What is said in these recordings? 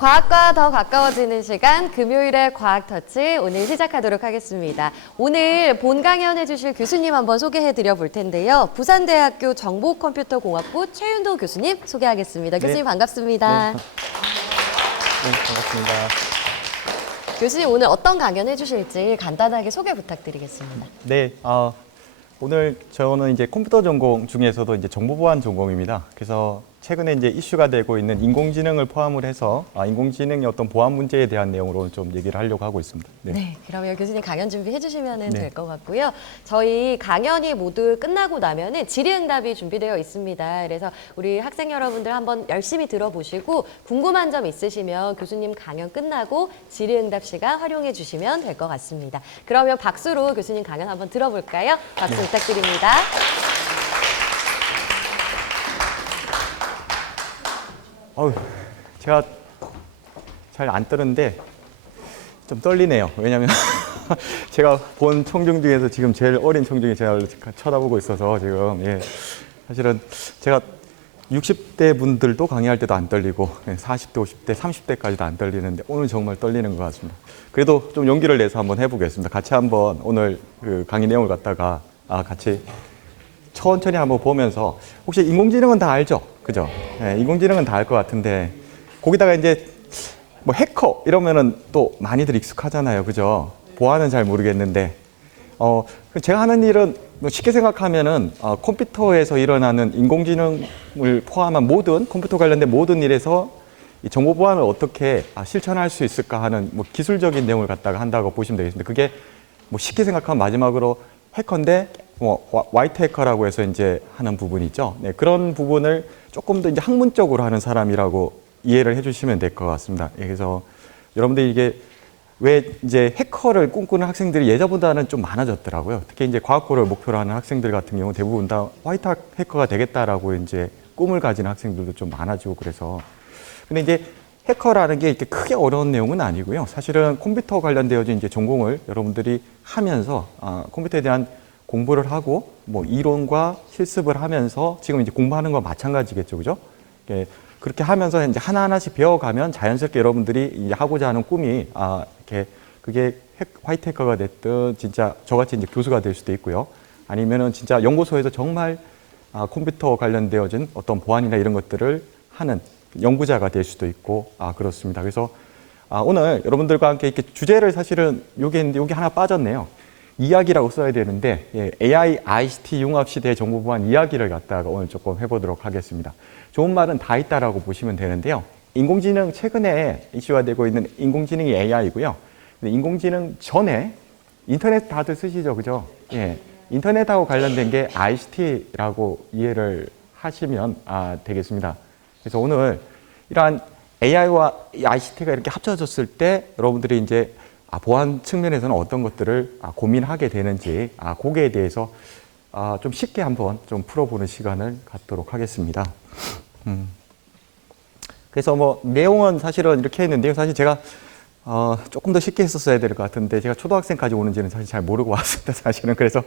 과학과 더 가까워지는 시간, 금요일의 과학터치 오늘 시작하도록 하겠습니다. 오늘 본 강연 해주실 교수님 한번 소개해드려 볼 텐데요. 부산대학교 정보컴퓨터공학부 최윤도 교수님 소개하겠습니다. 교수님 반갑습니다. 네, 반갑습니다. 교수님 오늘 어떤 강연 해주실지 간단하게 소개 부탁드리겠습니다. 네, 오늘 저는 이제 컴퓨터 전공 중에서도 이제 정보보안 전공입니다. 그래서 최근에 이제 이슈가 되고 있는 인공지능을 포함을 해서 인공지능의 어떤 보안 문제에 대한 내용으로 좀 얘기를 하려고 하고 있습니다. 네, 그러면 교수님 강연 준비해 주시면 네. 될 것 같고요. 저희 강연이 모두 끝나고 나면은 질의응답이 준비되어 있습니다. 그래서 우리 학생 여러분들 한번 열심히 들어보시고 궁금한 점 있으시면 교수님 강연 끝나고 질의응답 시간 활용해 주시면 될 것 같습니다. 그러면 박수로 교수님 강연 한번 들어볼까요? 박수 부탁드립니다. 제가 잘 안 떠는데 좀 떨리네요. 왜냐하면 제가 본 청중 중에서 지금 제일 어린 청중이 제가 쳐다보고 있어서 지금 사실은 제가 60대 분들도 강의할 때도 안 떨리고 40대, 50대, 30대까지도 안 떨리는데 오늘 정말 떨리는 것 같습니다. 그래도 좀 용기를 내서 한번 해보겠습니다. 같이 한번 오늘 그 강의 내용을 갖다가 같이 천천히 한번 보면서 혹시 인공지능은 다 알죠? 그죠? 네, 인공지능은 다 알 것 같은데 거기다가 이제 뭐 해커 이러면은 또 많이들 익숙하잖아요. 그죠? 보안은 잘 모르겠는데 제가 하는 일은 쉽게 생각하면은 컴퓨터에서 일어나는 인공지능을 포함한 모든 컴퓨터 관련된 모든 일에서 이 정보 보안을 어떻게 실천할 수 있을까 하는 뭐 기술적인 내용을 갖다가 한다고 보시면 되겠습니다. 그게 뭐 쉽게 생각하면 마지막으로 해커인데 화이트 해커라고 해서 이제 하는 부분이 있죠. 네, 그런 부분을 조금 더 이제 학문적으로 하는 사람이라고 이해를 해주시면 될 것 같습니다. 그래서 여러분들이 이게 왜 이제 해커를 꿈꾸는 학생들이 예전보다는 좀 많아졌더라고요. 특히 이제 과학고를 목표로 하는 학생들 같은 경우 대부분 다 화이트 해커가 되겠다라고 이제 꿈을 가지는 학생들도 좀 많아지고 그래서 근데 이제 해커라는 게 이렇게 크게 어려운 내용은 아니고요. 사실은 컴퓨터 관련되어진 이제 전공을 여러분들이 하면서 컴퓨터에 대한 공부를 하고 뭐 이론과 실습을 하면서 지금 이제 공부하는 건 마찬가지겠죠, 그죠? 그렇게 하면서 이제 하나하나씩 배워가면 자연스럽게 여러분들이 이제 하고자 하는 꿈이 이렇게 그게 화이트 해커가 됐든 진짜 저같이 이제 교수가 될 수도 있고요. 아니면은 진짜 연구소에서 정말 컴퓨터 관련되어진 어떤 보안이나 이런 것들을 하는 연구자가 될 수도 있고 그렇습니다. 그래서 오늘 여러분들과 함께 이렇게 주제를 사실은 여기 하나 빠졌네요. 이야기라고 써야 되는데 AI, ICT 융합 시대의 정보보안 이야기를 갖다가 오늘 조금 해보도록 하겠습니다. 좋은 말은 다 있다라고 보시면 되는데요. 인공지능 최근에 이슈가 되고 있는 인공지능이 AI고요. 근데 인공지능 전에 인터넷 다들 쓰시죠, 그죠? 인터넷하고 관련된 게 ICT라고 이해를 하시면 되겠습니다. 그래서 오늘 이러한 AI와 ICT가 이렇게 합쳐졌을 때 여러분들이 이제 보안 측면에서는 어떤 것들을 고민하게 되는지 거기에 대해서 좀 쉽게 한번 좀 풀어보는 시간을 갖도록 하겠습니다. 그래서 뭐 내용은 사실은 이렇게 했는데요. 사실 제가 조금 더 쉽게 했었어야 될 것 같은데 제가 초등학생까지 오는지는 사실 잘 모르고 왔습니다. 사실은 그래서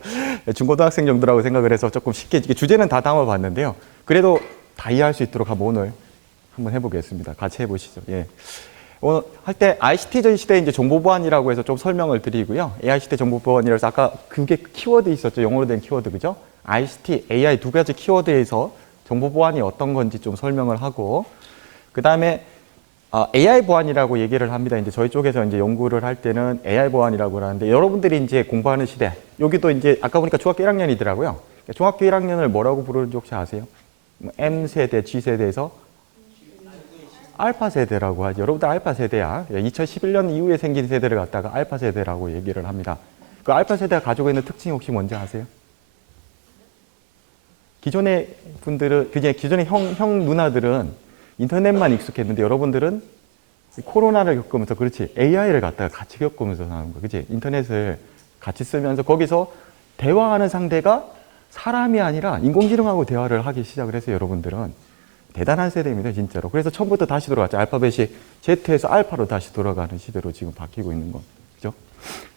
중고등학생 정도라고 생각을 해서 조금 쉽게 주제는 다 담아봤는데요. 그래도 다 이해할 수 있도록 오늘 한번 해보겠습니다. 같이 해보시죠. 오늘 할 때 ICT 시대 이제 정보보안이라고 해서 좀 설명을 드리고요. AI 시대 정보보안이라서 아까 그게 키워드 있었죠. 영어로 된 키워드 그죠? ICT, AI 두 가지 키워드에서 정보보안이 어떤 건지 좀 설명을 하고 그 다음에 AI 보안이라고 얘기를 합니다. 이제 저희 쪽에서 이제 연구를 할 때는 AI 보안이라고 하는데 여러분들이 이제 공부하는 시대 여기도 이제 아까 보니까 중학교 1학년이더라고요. 중학교 1학년을 뭐라고 부르는지 혹시 아세요? M세대, G세대에서 알파 세대라고 하죠. 여러분들 알파 세대야. 2011년 이후에 생긴 세대를 갖다가 알파 세대라고 얘기를 합니다. 그 알파 세대가 가지고 있는 특징이 혹시 뭔지 아세요? 기존의 분들은, 기존의 형 누나들은 인터넷만 익숙했는데 여러분들은 코로나를 겪으면서 그렇지 AI를 갖다가 같이 겪으면서 사는 거예요. 그렇지? 인터넷을 같이 쓰면서 거기서 대화하는 상대가 사람이 아니라 인공지능하고 대화를 하기 시작을 해서 여러분들은 대단한 세대입니다, 진짜로. 그래서 처음부터 다시 돌아갔죠. 알파벳이 Z에서 알파로 다시 돌아가는 시대로 지금 바뀌고 있는 거. 그죠?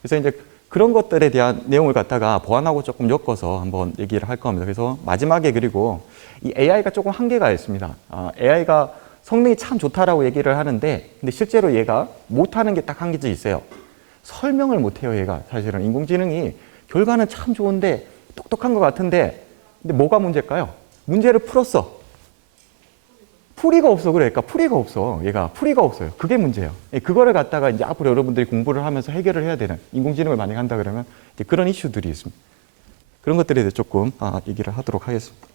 그래서 이제 그런 것들에 대한 내용을 갖다가 보안하고 조금 엮어서 한번 얘기를 할 겁니다. 그래서 마지막에 그리고 이 AI가 조금 한계가 있습니다. AI가 성능이 참 좋다라고 얘기를 하는데 근데 실제로 얘가 못하는 게 딱 한 가지 있어요. 설명을 못해요. 얘가 사실은 인공지능이 결과는 참 좋은데 똑똑한 것 같은데 근데 뭐가 문제일까요? 문제를 풀었어. 풀이가 없어. 그러니까 풀이가 없어. 얘가 풀이가 없어요. 그게 문제예요. 그거를 갖다가 이제 앞으로 여러분들이 공부를 하면서 해결을 해야 되는 인공지능을 만약 한다 그러면 이제 그런 이슈들이 있습니다. 그런 것들에 대해서 조금 얘기를 하도록 하겠습니다.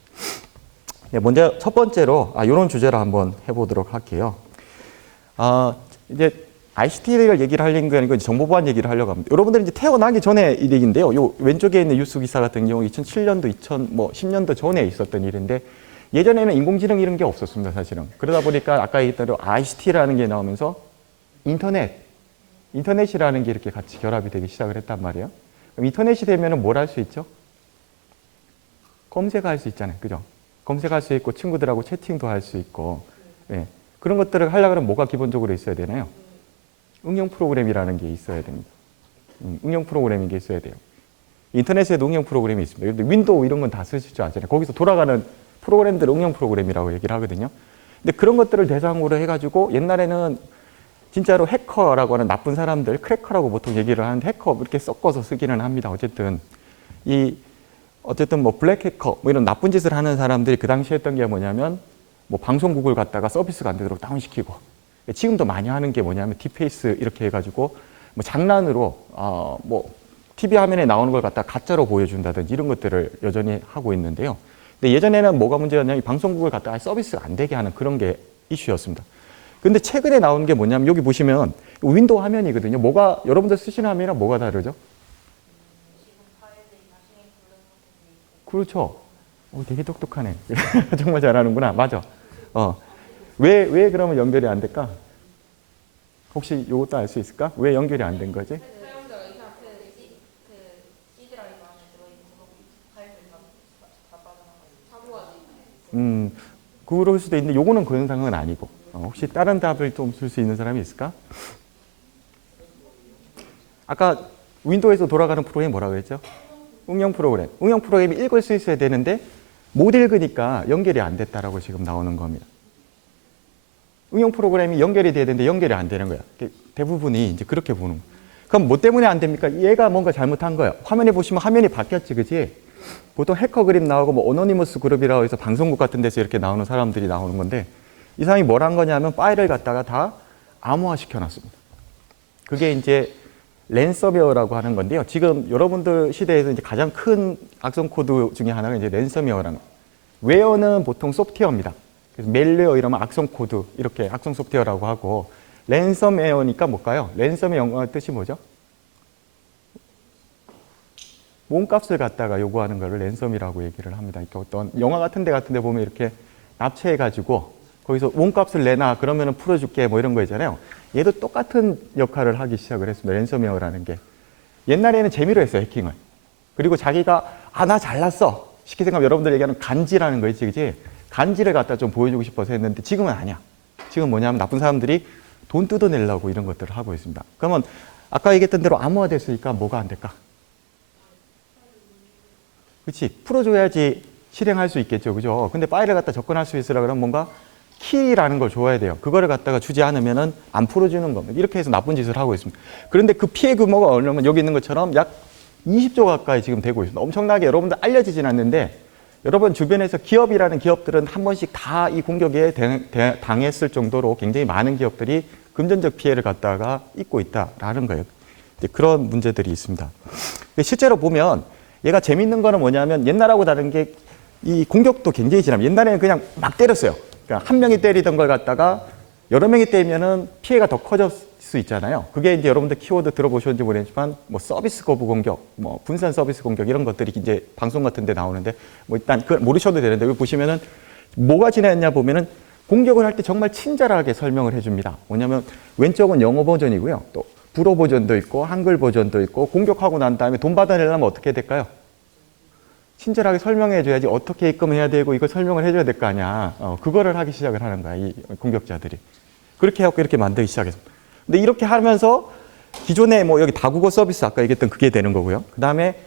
네, 먼저 첫 번째로 이런 주제로 한번 해보도록 할게요. 이제 ICT를 얘기를 하려는 게 아니고 정보보안 얘기를 하려고 합니다. 여러분들이 이제 태어나기 전에 이 얘기인데요. 요 왼쪽에 있는 뉴스 기사 같은 경우 2007년도, 10년도 전에 있었던 일인데 예전에는 인공지능 이런 게 없었습니다, 사실은. 그러다 보니까 아까 얘기했던 대로 ICT라는 게 나오면서 인터넷이라는 게 이렇게 같이 결합이 되기 시작을 했단 말이에요. 그럼 인터넷이 되면은 뭘 할 수 있죠? 검색할 수 있잖아요, 그죠? 검색할 수 있고 친구들하고 채팅도 할 수 있고 네. 그런 것들을 하려고 하면 뭐가 기본적으로 있어야 되나요? 응용 프로그램이라는 게 있어야 됩니다. 응용 프로그램인 게 있어야 돼요. 인터넷에도 응용 프로그램이 있습니다. 근데 윈도우 이런 건 다 쓰실 줄 아잖아요. 거기서 돌아가는 프로그램들 응용 프로그램이라고 얘기를 하거든요. 근데 그런 것들을 대상으로 해가지고 옛날에는 진짜로 해커라고 하는 나쁜 사람들, 크래커라고 보통 얘기를 하는데 해커 이렇게 섞어서 쓰기는 합니다. 어쨌든 뭐 블랙 해커 뭐 이런 나쁜 짓을 하는 사람들이 그 당시에 했던 게 뭐냐면 뭐 방송국을 갖다가 서비스가 안 되도록 다운시키고 지금도 많이 하는 게 뭐냐면 디페이스 이렇게 해가지고 뭐 장난으로 뭐 TV 화면에 나오는 걸 갖다 가짜로 보여준다든지 이런 것들을 여전히 하고 있는데요. 근데 예전에는 뭐가 문제였냐면 이 방송국을 갖다가 서비스가 안 되게 하는 그런 게 이슈였습니다. 근데 최근에 나오는 게 뭐냐면 여기 보시면 윈도우 화면이거든요. 뭐가 여러분들 쓰시는 화면이랑 뭐가 다르죠? 그렇죠. 되게 똑똑하네. 정말 잘하는구나. 맞아. 왜 그러면 연결이 안 될까? 혹시 이것도 알 수 있을까? 왜 연결이 안 된 거지? 그럴 수도 있는데 요거는 그 현상은 아니고 혹시 다른 답을 좀 쓸 수 있는 사람이 있을까? 아까 윈도우에서 돌아가는 프로그램이 뭐라고 했죠? 응용 프로그램. 응용 프로그램이 읽을 수 있어야 되는데 못 읽으니까 연결이 안 됐다라고 지금 나오는 겁니다. 응용 프로그램이 연결이 돼야 되는데 연결이 안 되는 거야. 대부분이 이제 그렇게 보는 거야. 그럼 뭐 때문에 안 됩니까? 얘가 뭔가 잘못한 거야. 화면에 보시면 화면이 바뀌었지, 그지? 보통 해커 그림 나오고 뭐 어노니머스 그룹이라고 해서 방송국 같은 데서 이렇게 나오는 사람들이 나오는 건데 이 사람이 뭘 한 거냐면 파일을 갖다가 다 암호화 시켜놨습니다. 그게 이제 랜섬웨어라고 하는 건데요. 지금 여러분들 시대에서 이제 가장 큰 악성 코드 중에 하나가 이제 랜섬웨어라는 거예요. 웨어는 보통 소프트웨어입니다. 그래서 멜웨어 이러면 악성 코드 이렇게 악성 소프트웨어라고 하고 랜섬웨어니까 뭘까요? 랜섬의 영어 뜻이 뭐죠? 몸값을 갖다가 요구하는 거를 랜섬이라고 얘기를 합니다. 그러니까 어떤 영화 같은 데 보면 이렇게 납치해가지고 거기서 몸값을 내놔 그러면은 풀어줄게 뭐 이런 거 있잖아요. 얘도 똑같은 역할을 하기 시작을 했습니다. 랜섬웨어라는 게. 옛날에는 재미로 했어요, 해킹을. 그리고 자기가 나 잘났어. 쉽게 생각하면 여러분들 얘기하는 간지라는 거 있지, 그지? 간지를 갖다 좀 보여주고 싶어서 했는데 지금은 아니야. 지금 뭐냐면 나쁜 사람들이 돈 뜯어내려고 이런 것들을 하고 있습니다. 그러면 아까 얘기했던 대로 암호화 됐으니까 뭐가 안 될까? 그렇지. 풀어줘야지 실행할 수 있겠죠. 그죠? 근데 파일을 갖다 접근할 수 있으라 그러면 뭔가 키라는 걸 줘야 돼요. 그거를 갖다가 주지 않으면은 안 풀어주는 겁니다. 이렇게 해서 나쁜 짓을 하고 있습니다. 그런데 그 피해 규모가 얼마면 여기 있는 것처럼 약 20조 가까이 지금 되고 있습니다. 엄청나게 여러분들 알려지진 않는데 여러분 주변에서 기업이라는 기업들은 한 번씩 다 이 공격에 당했을 정도로 굉장히 많은 기업들이 금전적 피해를 갖다가 입고 있다라는 거예요. 이제 그런 문제들이 있습니다. 실제로 보면 얘가 재밌는 거는 뭐냐면 옛날하고 다른 게 이 공격도 굉장히 지나면 옛날에는 그냥 막 때렸어요. 그러니까 한 명이 때리던 걸 갖다가 여러 명이 때리면은 피해가 더 커질 수 있잖아요. 그게 이제 여러분들 키워드 들어보셨는지 모르겠지만 뭐 서비스 거부 공격, 뭐 분산 서비스 공격 이런 것들이 이제 방송 같은 데 나오는데 뭐 일단 그걸 모르셔도 되는데 여기 보시면은 뭐가 지나였냐 보면은 공격을 할 때 정말 친절하게 설명을 해줍니다. 뭐냐면 왼쪽은 영어 버전이고요. 또 불어 버전도 있고 한글 버전도 있고 공격하고 난 다음에 돈 받아내려면 어떻게 될까요? 친절하게 설명해 줘야지 어떻게 입금해야 되고 이걸 설명을 해줘야 될 거 아니야. 그거를 하기 시작을 하는 거야. 이 공격자들이. 그렇게 해갖고 이렇게 만들기 시작했습니다. 근데 이렇게 하면서 기존에 뭐 여기 다국어 서비스 아까 얘기했던 그게 되는 거고요. 그 다음에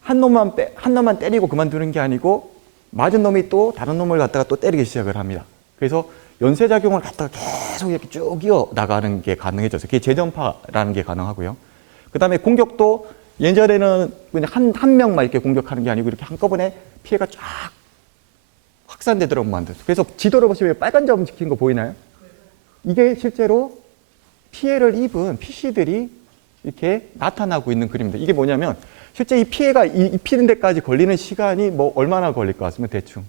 한 놈만 때리고 그만두는 게 아니고 맞은 놈이 또 다른 놈을 갖다가 또 때리기 시작을 합니다. 그래서 연쇄작용을 갖다가 계속 이렇게 쭉 이어 나가는 게 가능해졌어요. 그게 재전파라는 게 가능하고요. 그 다음에 공격도 예전에는 그냥 한 명만 이렇게 공격하는 게 아니고 이렇게 한꺼번에 피해가 쫙 확산되도록 만들었어요. 그래서 지도를 보시면 빨간 점 찍힌 거 보이나요? 이게 실제로 피해를 입은 PC들이 이렇게 나타나고 있는 그림입니다. 이게 뭐냐면 실제 이 피해가 입히는 데까지 걸리는 시간이 뭐 얼마나 걸릴 것 같으면 대충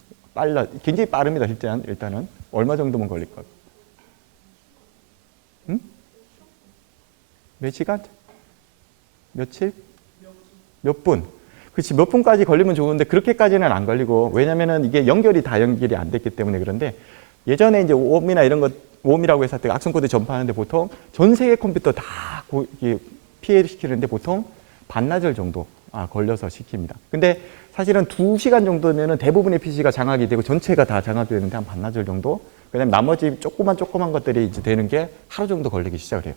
굉장히 빠릅니다. 일단은 얼마 정도면 걸릴 것 같아요? 몇 시간? 며칠? 몇 분? 그렇지, 몇 분까지 걸리면 좋은데 그렇게까지는 안 걸리고, 왜냐면은 이게 연결이 안 됐기 때문에. 그런데 예전에 이제 오음이나 이런 것, 오음이라고 해서 악성 코드 전파하는데 보통 전 세계 컴퓨터 다 피해를 시키는데 보통 반나절 정도 걸려서 시킵니다. 근데 사실은 2시간 정도면은 대부분의 PC가 장악이 되고 전체가 다 장악이 되는데 한 반나절 정도. 그다음에 나머지 조그만 것들이 이제 되는 게 하루 정도 걸리기 시작을 해요.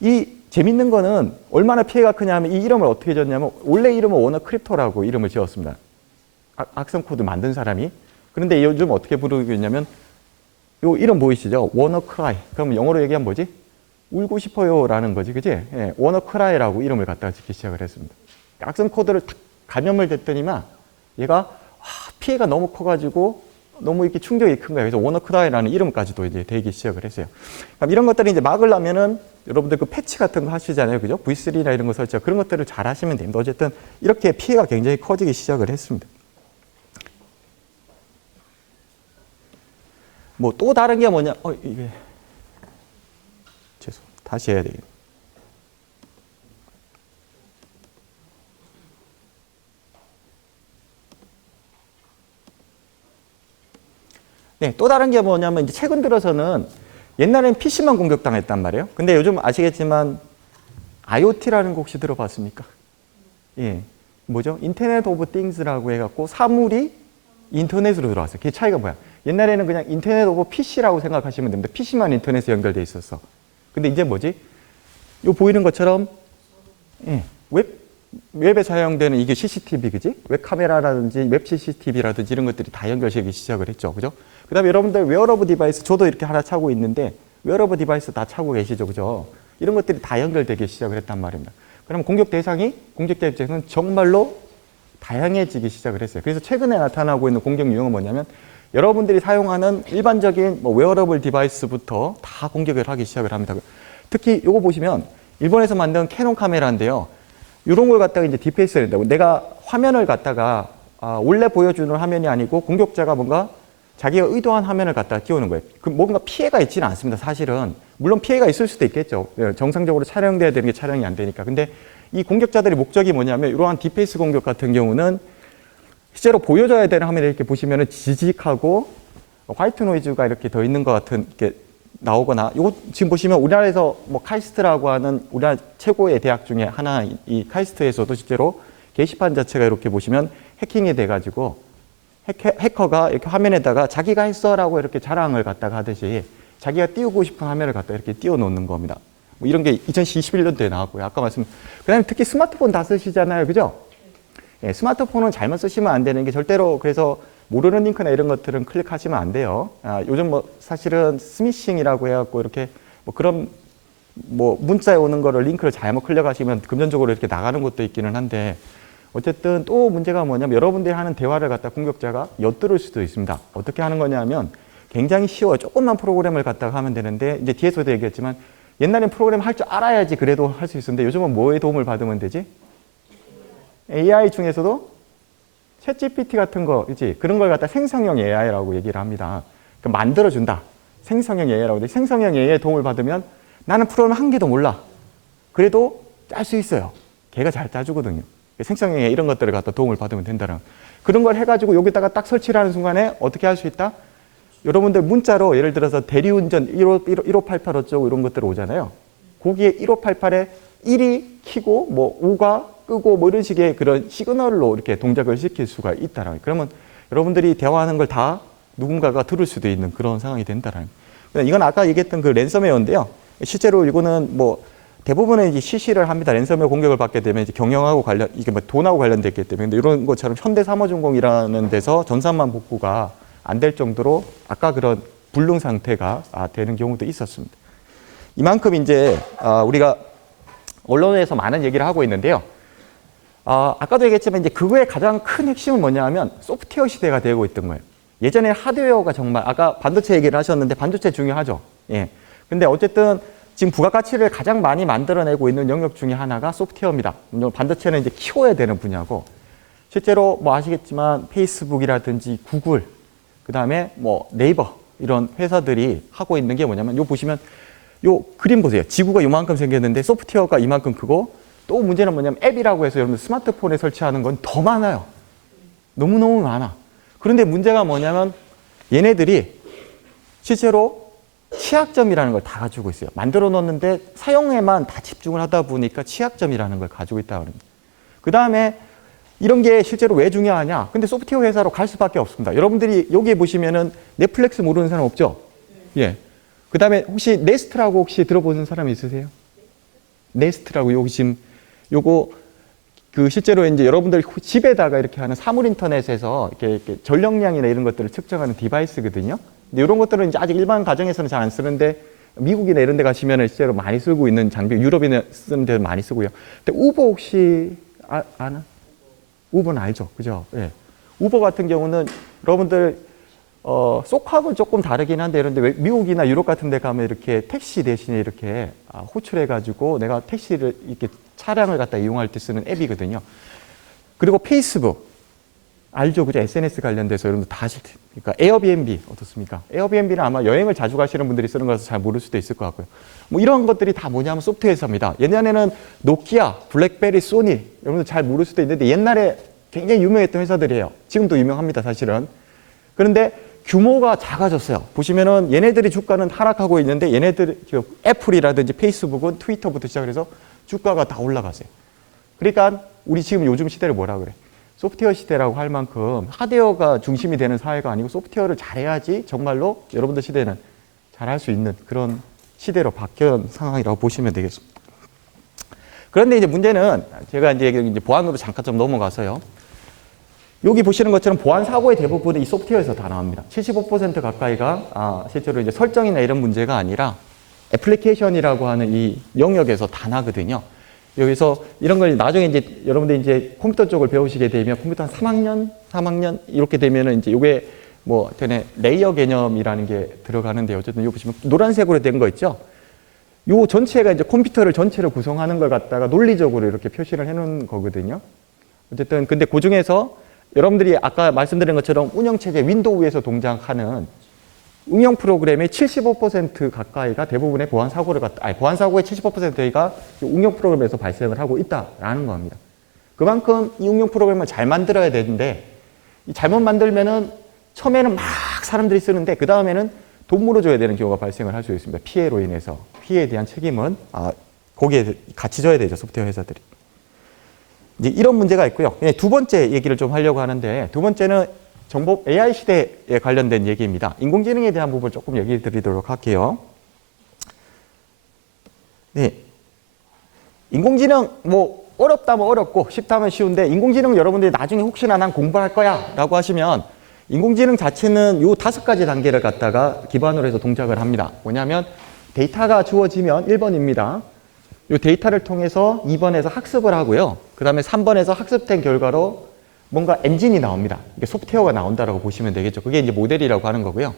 이 재밌는 거는 얼마나 피해가 크냐면 이 이름을 어떻게 지었냐면 원래 이름은 워너크립토라고 이름을 지었습니다. 악성 코드 만든 사람이. 그런데 요즘 어떻게 부르고 있냐면 요 이름 보이시죠? 워너크라이. 그럼 영어로 얘기하면 뭐지? 울고 싶어요라는 거지, 그지? 예, 워너크라이라고 이름을 갖다가 짓기 시작을 했습니다. 악성 코드를 탁 감염을 됐더니만 얘가 피해가 너무 커가지고 너무 이렇게 충격이 큰 거예요. 그래서 워너크라이라는 이름까지도 이제 되기 시작을 했어요. 그럼 이런 것들을 이제 막으려면은 여러분들 그 패치 같은 거 하시잖아요, 그죠? V3나 이런 거 설치, 그런 것들을 잘 하시면 됩니다. 어쨌든 이렇게 피해가 굉장히 커지기 시작을 했습니다. 뭐 또 다른 게 뭐냐? 이게 다시 해야 되겠네. 네, 또 다른 게 뭐냐면 이제 최근 들어서는 옛날에는 PC만 공격당했단 말이에요. 근데 요즘 아시겠지만 IoT라는 거 혹시 들어봤습니까? 예, 뭐죠? 인터넷 오브 띵스라고 해갖고 사물이 인터넷으로 들어왔어요. 그게 차이가 뭐야? 옛날에는 그냥 인터넷 오브 PC라고 생각하시면 됩니다. PC만 인터넷에 연결돼 있었어. 근데 이제 뭐지? 요 보이는 것처럼 예, 웹에 사용되는 이게 CCTV, 그지? 웹 카메라라든지 웹 CCTV라든지 이런 것들이 다 연결되기 시작을 했죠, 그죠? 그다음에 여러분들 웨어러블 디바이스, 저도 이렇게 하나 차고 있는데 웨어러블 디바이스 다 차고 계시죠, 그죠? 이런 것들이 다 연결되기 시작을 했단 말입니다. 그럼 공격자 입장에서는 정말로 다양해지기 시작을 했어요. 그래서 최근에 나타나고 있는 공격 유형은 뭐냐면 여러분들이 사용하는 일반적인 뭐 웨어러블 디바이스부터 다 공격을 하기 시작을 합니다. 특히 이거 보시면 일본에서 만든 캐논 카메라인데요. 이런 걸 갖다가 이제 디페이스를 한다고. 내가 화면을 갖다가 원래 보여주는 화면이 아니고 공격자가 뭔가 자기가 의도한 화면을 갖다가 띄우는 거예요. 그 뭔가 피해가 있지는 않습니다. 사실은. 물론 피해가 있을 수도 있겠죠. 정상적으로 촬영돼야 되는 게 촬영이 안 되니까. 근데 이 공격자들의 목적이 뭐냐면 이러한 디페이스 공격 같은 경우는 실제로 보여줘야 되는 화면을 이렇게 보시면은 지직하고 화이트 노이즈가 이렇게 더 있는 것 같은 게 나오거나, 이거 지금 보시면 우리나라에서 뭐 카이스트라고 하는 우리나라 최고의 대학 중에 하나, 이 카이스트에서도 실제로 게시판 자체가 이렇게 보시면 해킹이 돼가지고 해커가 이렇게 화면에다가 자기가 했어라고 이렇게 자랑을 갖다가 하듯이 자기가 띄우고 싶은 화면을 갖다 이렇게 띄워 놓는 겁니다. 뭐 이런 게 2021년도에 나왔고요. 아까 그다음에 특히 스마트폰 다 쓰시잖아요, 그죠? 예, 스마트폰은 잘못 쓰시면 안 되는 게 절대로, 그래서 모르는 링크나 이런 것들은 클릭하시면 안 돼요. 요즘 뭐 사실은 스미싱이라고 해갖고 이렇게 뭐 그런 뭐 문자에 오는 거를 링크를 잘못 클릭하시면 금전적으로 이렇게 나가는 것도 있기는 한데, 어쨌든 또 문제가 뭐냐면 여러분들이 하는 대화를 갖다 공격자가 엿들을 수도 있습니다. 어떻게 하는 거냐면 굉장히 쉬워요. 조금만 프로그램을 갖다가 하면 되는데, 이제 뒤에서도 얘기했지만 옛날엔 프로그램 할 줄 알아야지 그래도 할 수 있었는데 요즘은 뭐의 도움을 받으면 되지? AI 중에서도 챗GPT 같은 거, 그렇지? 그런 걸 갖다 생성형 AI라고 얘기를 합니다. 그러니까 만들어준다. 생성형 AI라고. 근데 생성형 AI의 도움을 받으면 나는 프로그램 한 개도 몰라. 그래도 짤 수 있어요. 걔가 잘 짜주거든요. 생성형 AI 이런 것들을 갖다 도움을 받으면 된다는. 그런 걸 해가지고 여기다가 딱 설치를 하는 순간에 어떻게 할 수 있다? 여러분들 문자로 예를 들어서 대리운전 1588 어쩌고 이런 것들 오잖아요. 거기에 1588에 1이 키고 뭐 5가 끄고 뭐 이런 식의 그런 시그널로 이렇게 동작을 시킬 수가 있다라는. 그러면 여러분들이 대화하는 걸 다 누군가가 들을 수도 있는 그런 상황이 된다라는. 이건 아까 얘기했던 그 랜섬웨어인데요. 실제로 이거는 뭐 대부분은 이제 실시를 합니다. 랜섬웨어 공격을 받게 되면 이제 경영하고 이게 뭐 돈하고 관련됐기 때문에. 근데 이런 것처럼 현대사모전공이라는 데서 전산망 복구가 안 될 정도로 아까 그런 불능 상태가 되는 경우도 있었습니다. 이만큼 이제 우리가 언론에서 많은 얘기를 하고 있는데요. 아까도 얘기했지만 이제 그거의 가장 큰 핵심은 뭐냐면 소프트웨어 시대가 되고 있던 거예요. 예전에 하드웨어가 정말 아까 반도체 얘기를 하셨는데 반도체 중요하죠. 예. 근데 어쨌든 지금 부가가치를 가장 많이 만들어내고 있는 영역 중에 하나가 소프트웨어입니다. 반도체는 이제 키워야 되는 분야고 실제로 뭐 아시겠지만 페이스북이라든지 구글, 그 다음에 뭐 네이버 이런 회사들이 하고 있는 게 뭐냐면 요 보시면 요 그림 보세요. 지구가 요만큼 생겼는데 소프트웨어가 이만큼 크고 또 문제는 뭐냐면 앱이라고 해서 여러분 스마트폰에 설치하는 건 더 많아요. 너무너무 많아. 그런데 문제가 뭐냐면 얘네들이 실제로 취약점이라는 걸 다 가지고 있어요. 만들어 놓는데 사용에만 다 집중을 하다 보니까 취약점이라는 걸 가지고 있다고 합니다. 그 다음에 이런 게 실제로 왜 중요하냐? 근데 소프트웨어 회사로 갈 수밖에 없습니다. 여러분들이 여기에 보시면은 넷플릭스 모르는 사람 없죠? 예. 그 다음에 혹시 네스트라고 혹시 들어보는 사람 있으세요? 네스트라고 여기 지금 요거 그 실제로 이제 여러분들 집에다가 이렇게 하는 사물 인터넷에서 이렇게 전력량이나 이런 것들을 측정하는 디바이스거든요. 근데 이런 것들은 이제 아직 일반 가정에서는 잘 안 쓰는데 미국이나 이런 데 가시면 실제로 많이 쓰고 있는 장비, 유럽이나 쓰는 데도 많이 쓰고요. 근데 우버 혹시 아나? 우버는 알죠? 그죠? 예. 우버 같은 경우는 여러분들 쏙하고는 조금 다르긴 한데 그런데 미국이나 유럽 같은 데 가면 이렇게 택시 대신에 이렇게 호출해 가지고 내가 택시를 이렇게 차량을 갖다 이용할 때 쓰는 앱이거든요. 그리고 페이스북 알죠? 그죠? SNS 관련돼서 여러분들 다 아실 테니까. 그러니까 에어비앤비 어떻습니까? 에어비앤비는 아마 여행을 자주 가시는 분들이 쓰는 거라서 잘 모를 수도 있을 것 같고요. 뭐 이런 것들이 다 뭐냐면 소프트웨어 회사입니다. 예전에는 노키아, 블랙베리, 소니 여러분들 잘 모를 수도 있는데 옛날에 굉장히 유명했던 회사들이에요. 지금도 유명합니다, 사실은. 그런데 규모가 작아졌어요. 보시면은 얘네들이 주가는 하락하고 있는데 얘네들 애플이라든지 페이스북은 트위터부터 시작해서 주가가 다 올라가세요. 그러니까 우리 지금 요즘 시대를 뭐라 그래? 소프트웨어 시대라고 할 만큼 하드웨어가 중심이 되는 사회가 아니고 소프트웨어를 잘해야지 정말로 여러분들 시대는 잘할 수 있는 그런 시대로 바뀐 상황이라고 보시면 되겠습니다. 그런데 이제 문제는 제가 이제 보안으로 잠깐 좀 넘어가서요. 여기 보시는 것처럼 보안 사고의 대부분은 이 소프트웨어에서 다 나옵니다. 75% 가까이가 실제로 이제 설정이나 이런 문제가 아니라 애플리케이션이라고 하는 이 영역에서 다 나거든요. 여기서 이런 걸 나중에 이제 여러분들 이제 컴퓨터 쪽을 배우시게 되면 컴퓨터 한 3학년 이렇게 되면은 이제 이게 뭐 되네 레이어 개념이라는 게 들어가는데 어쨌든 여기 보시면 노란색으로 된 거 있죠. 요 전체가 이제 컴퓨터를 전체를 구성하는 걸 갖다가 논리적으로 이렇게 표시를 해 놓은 거거든요. 어쨌든 근데 그 중에서 여러분들이 아까 말씀드린 것처럼 운영체제 윈도우에서 동작하는 응용 프로그램의 75% 가까이가 대부분의 보안 사고의 75%가 응용 프로그램에서 발생을 하고 있다라는 겁니다. 그만큼 이 응용 프로그램을 잘 만들어야 되는데 잘못 만들면은 처음에는 막 사람들이 쓰는데 그 다음에는 돈 물어줘야 되는 경우가 발생을 할 수 있습니다. 피해로 인해서. 피해에 대한 책임은 거기에 같이 져야 되죠. 소프트웨어 회사들이. 이제 이런 문제가 있고요. 두 번째 얘기를 좀 하려고 하는데 두 번째는 정보 AI 시대에 관련된 얘기입니다. 인공지능에 대한 부분 조금 얘기 드리도록 할게요. 네. 인공지능 뭐 어렵다면 어렵고 쉽다면 쉬운데 인공지능 여러분들이 나중에 혹시나 난 공부할 거야 라고 하시면 인공지능 자체는 요 5가지 단계를 갖다가 기반으로 해서 동작을 합니다. 뭐냐면 데이터가 주어지면 1번입니다. 요 데이터를 통해서 2번에서 학습을 하고요. 그 다음에 3번에서 학습된 결과로 뭔가 엔진이 나옵니다. 이게 소프트웨어가 나온다라고 보시면 되겠죠. 그게 이제 모델이라고 하는 거고요.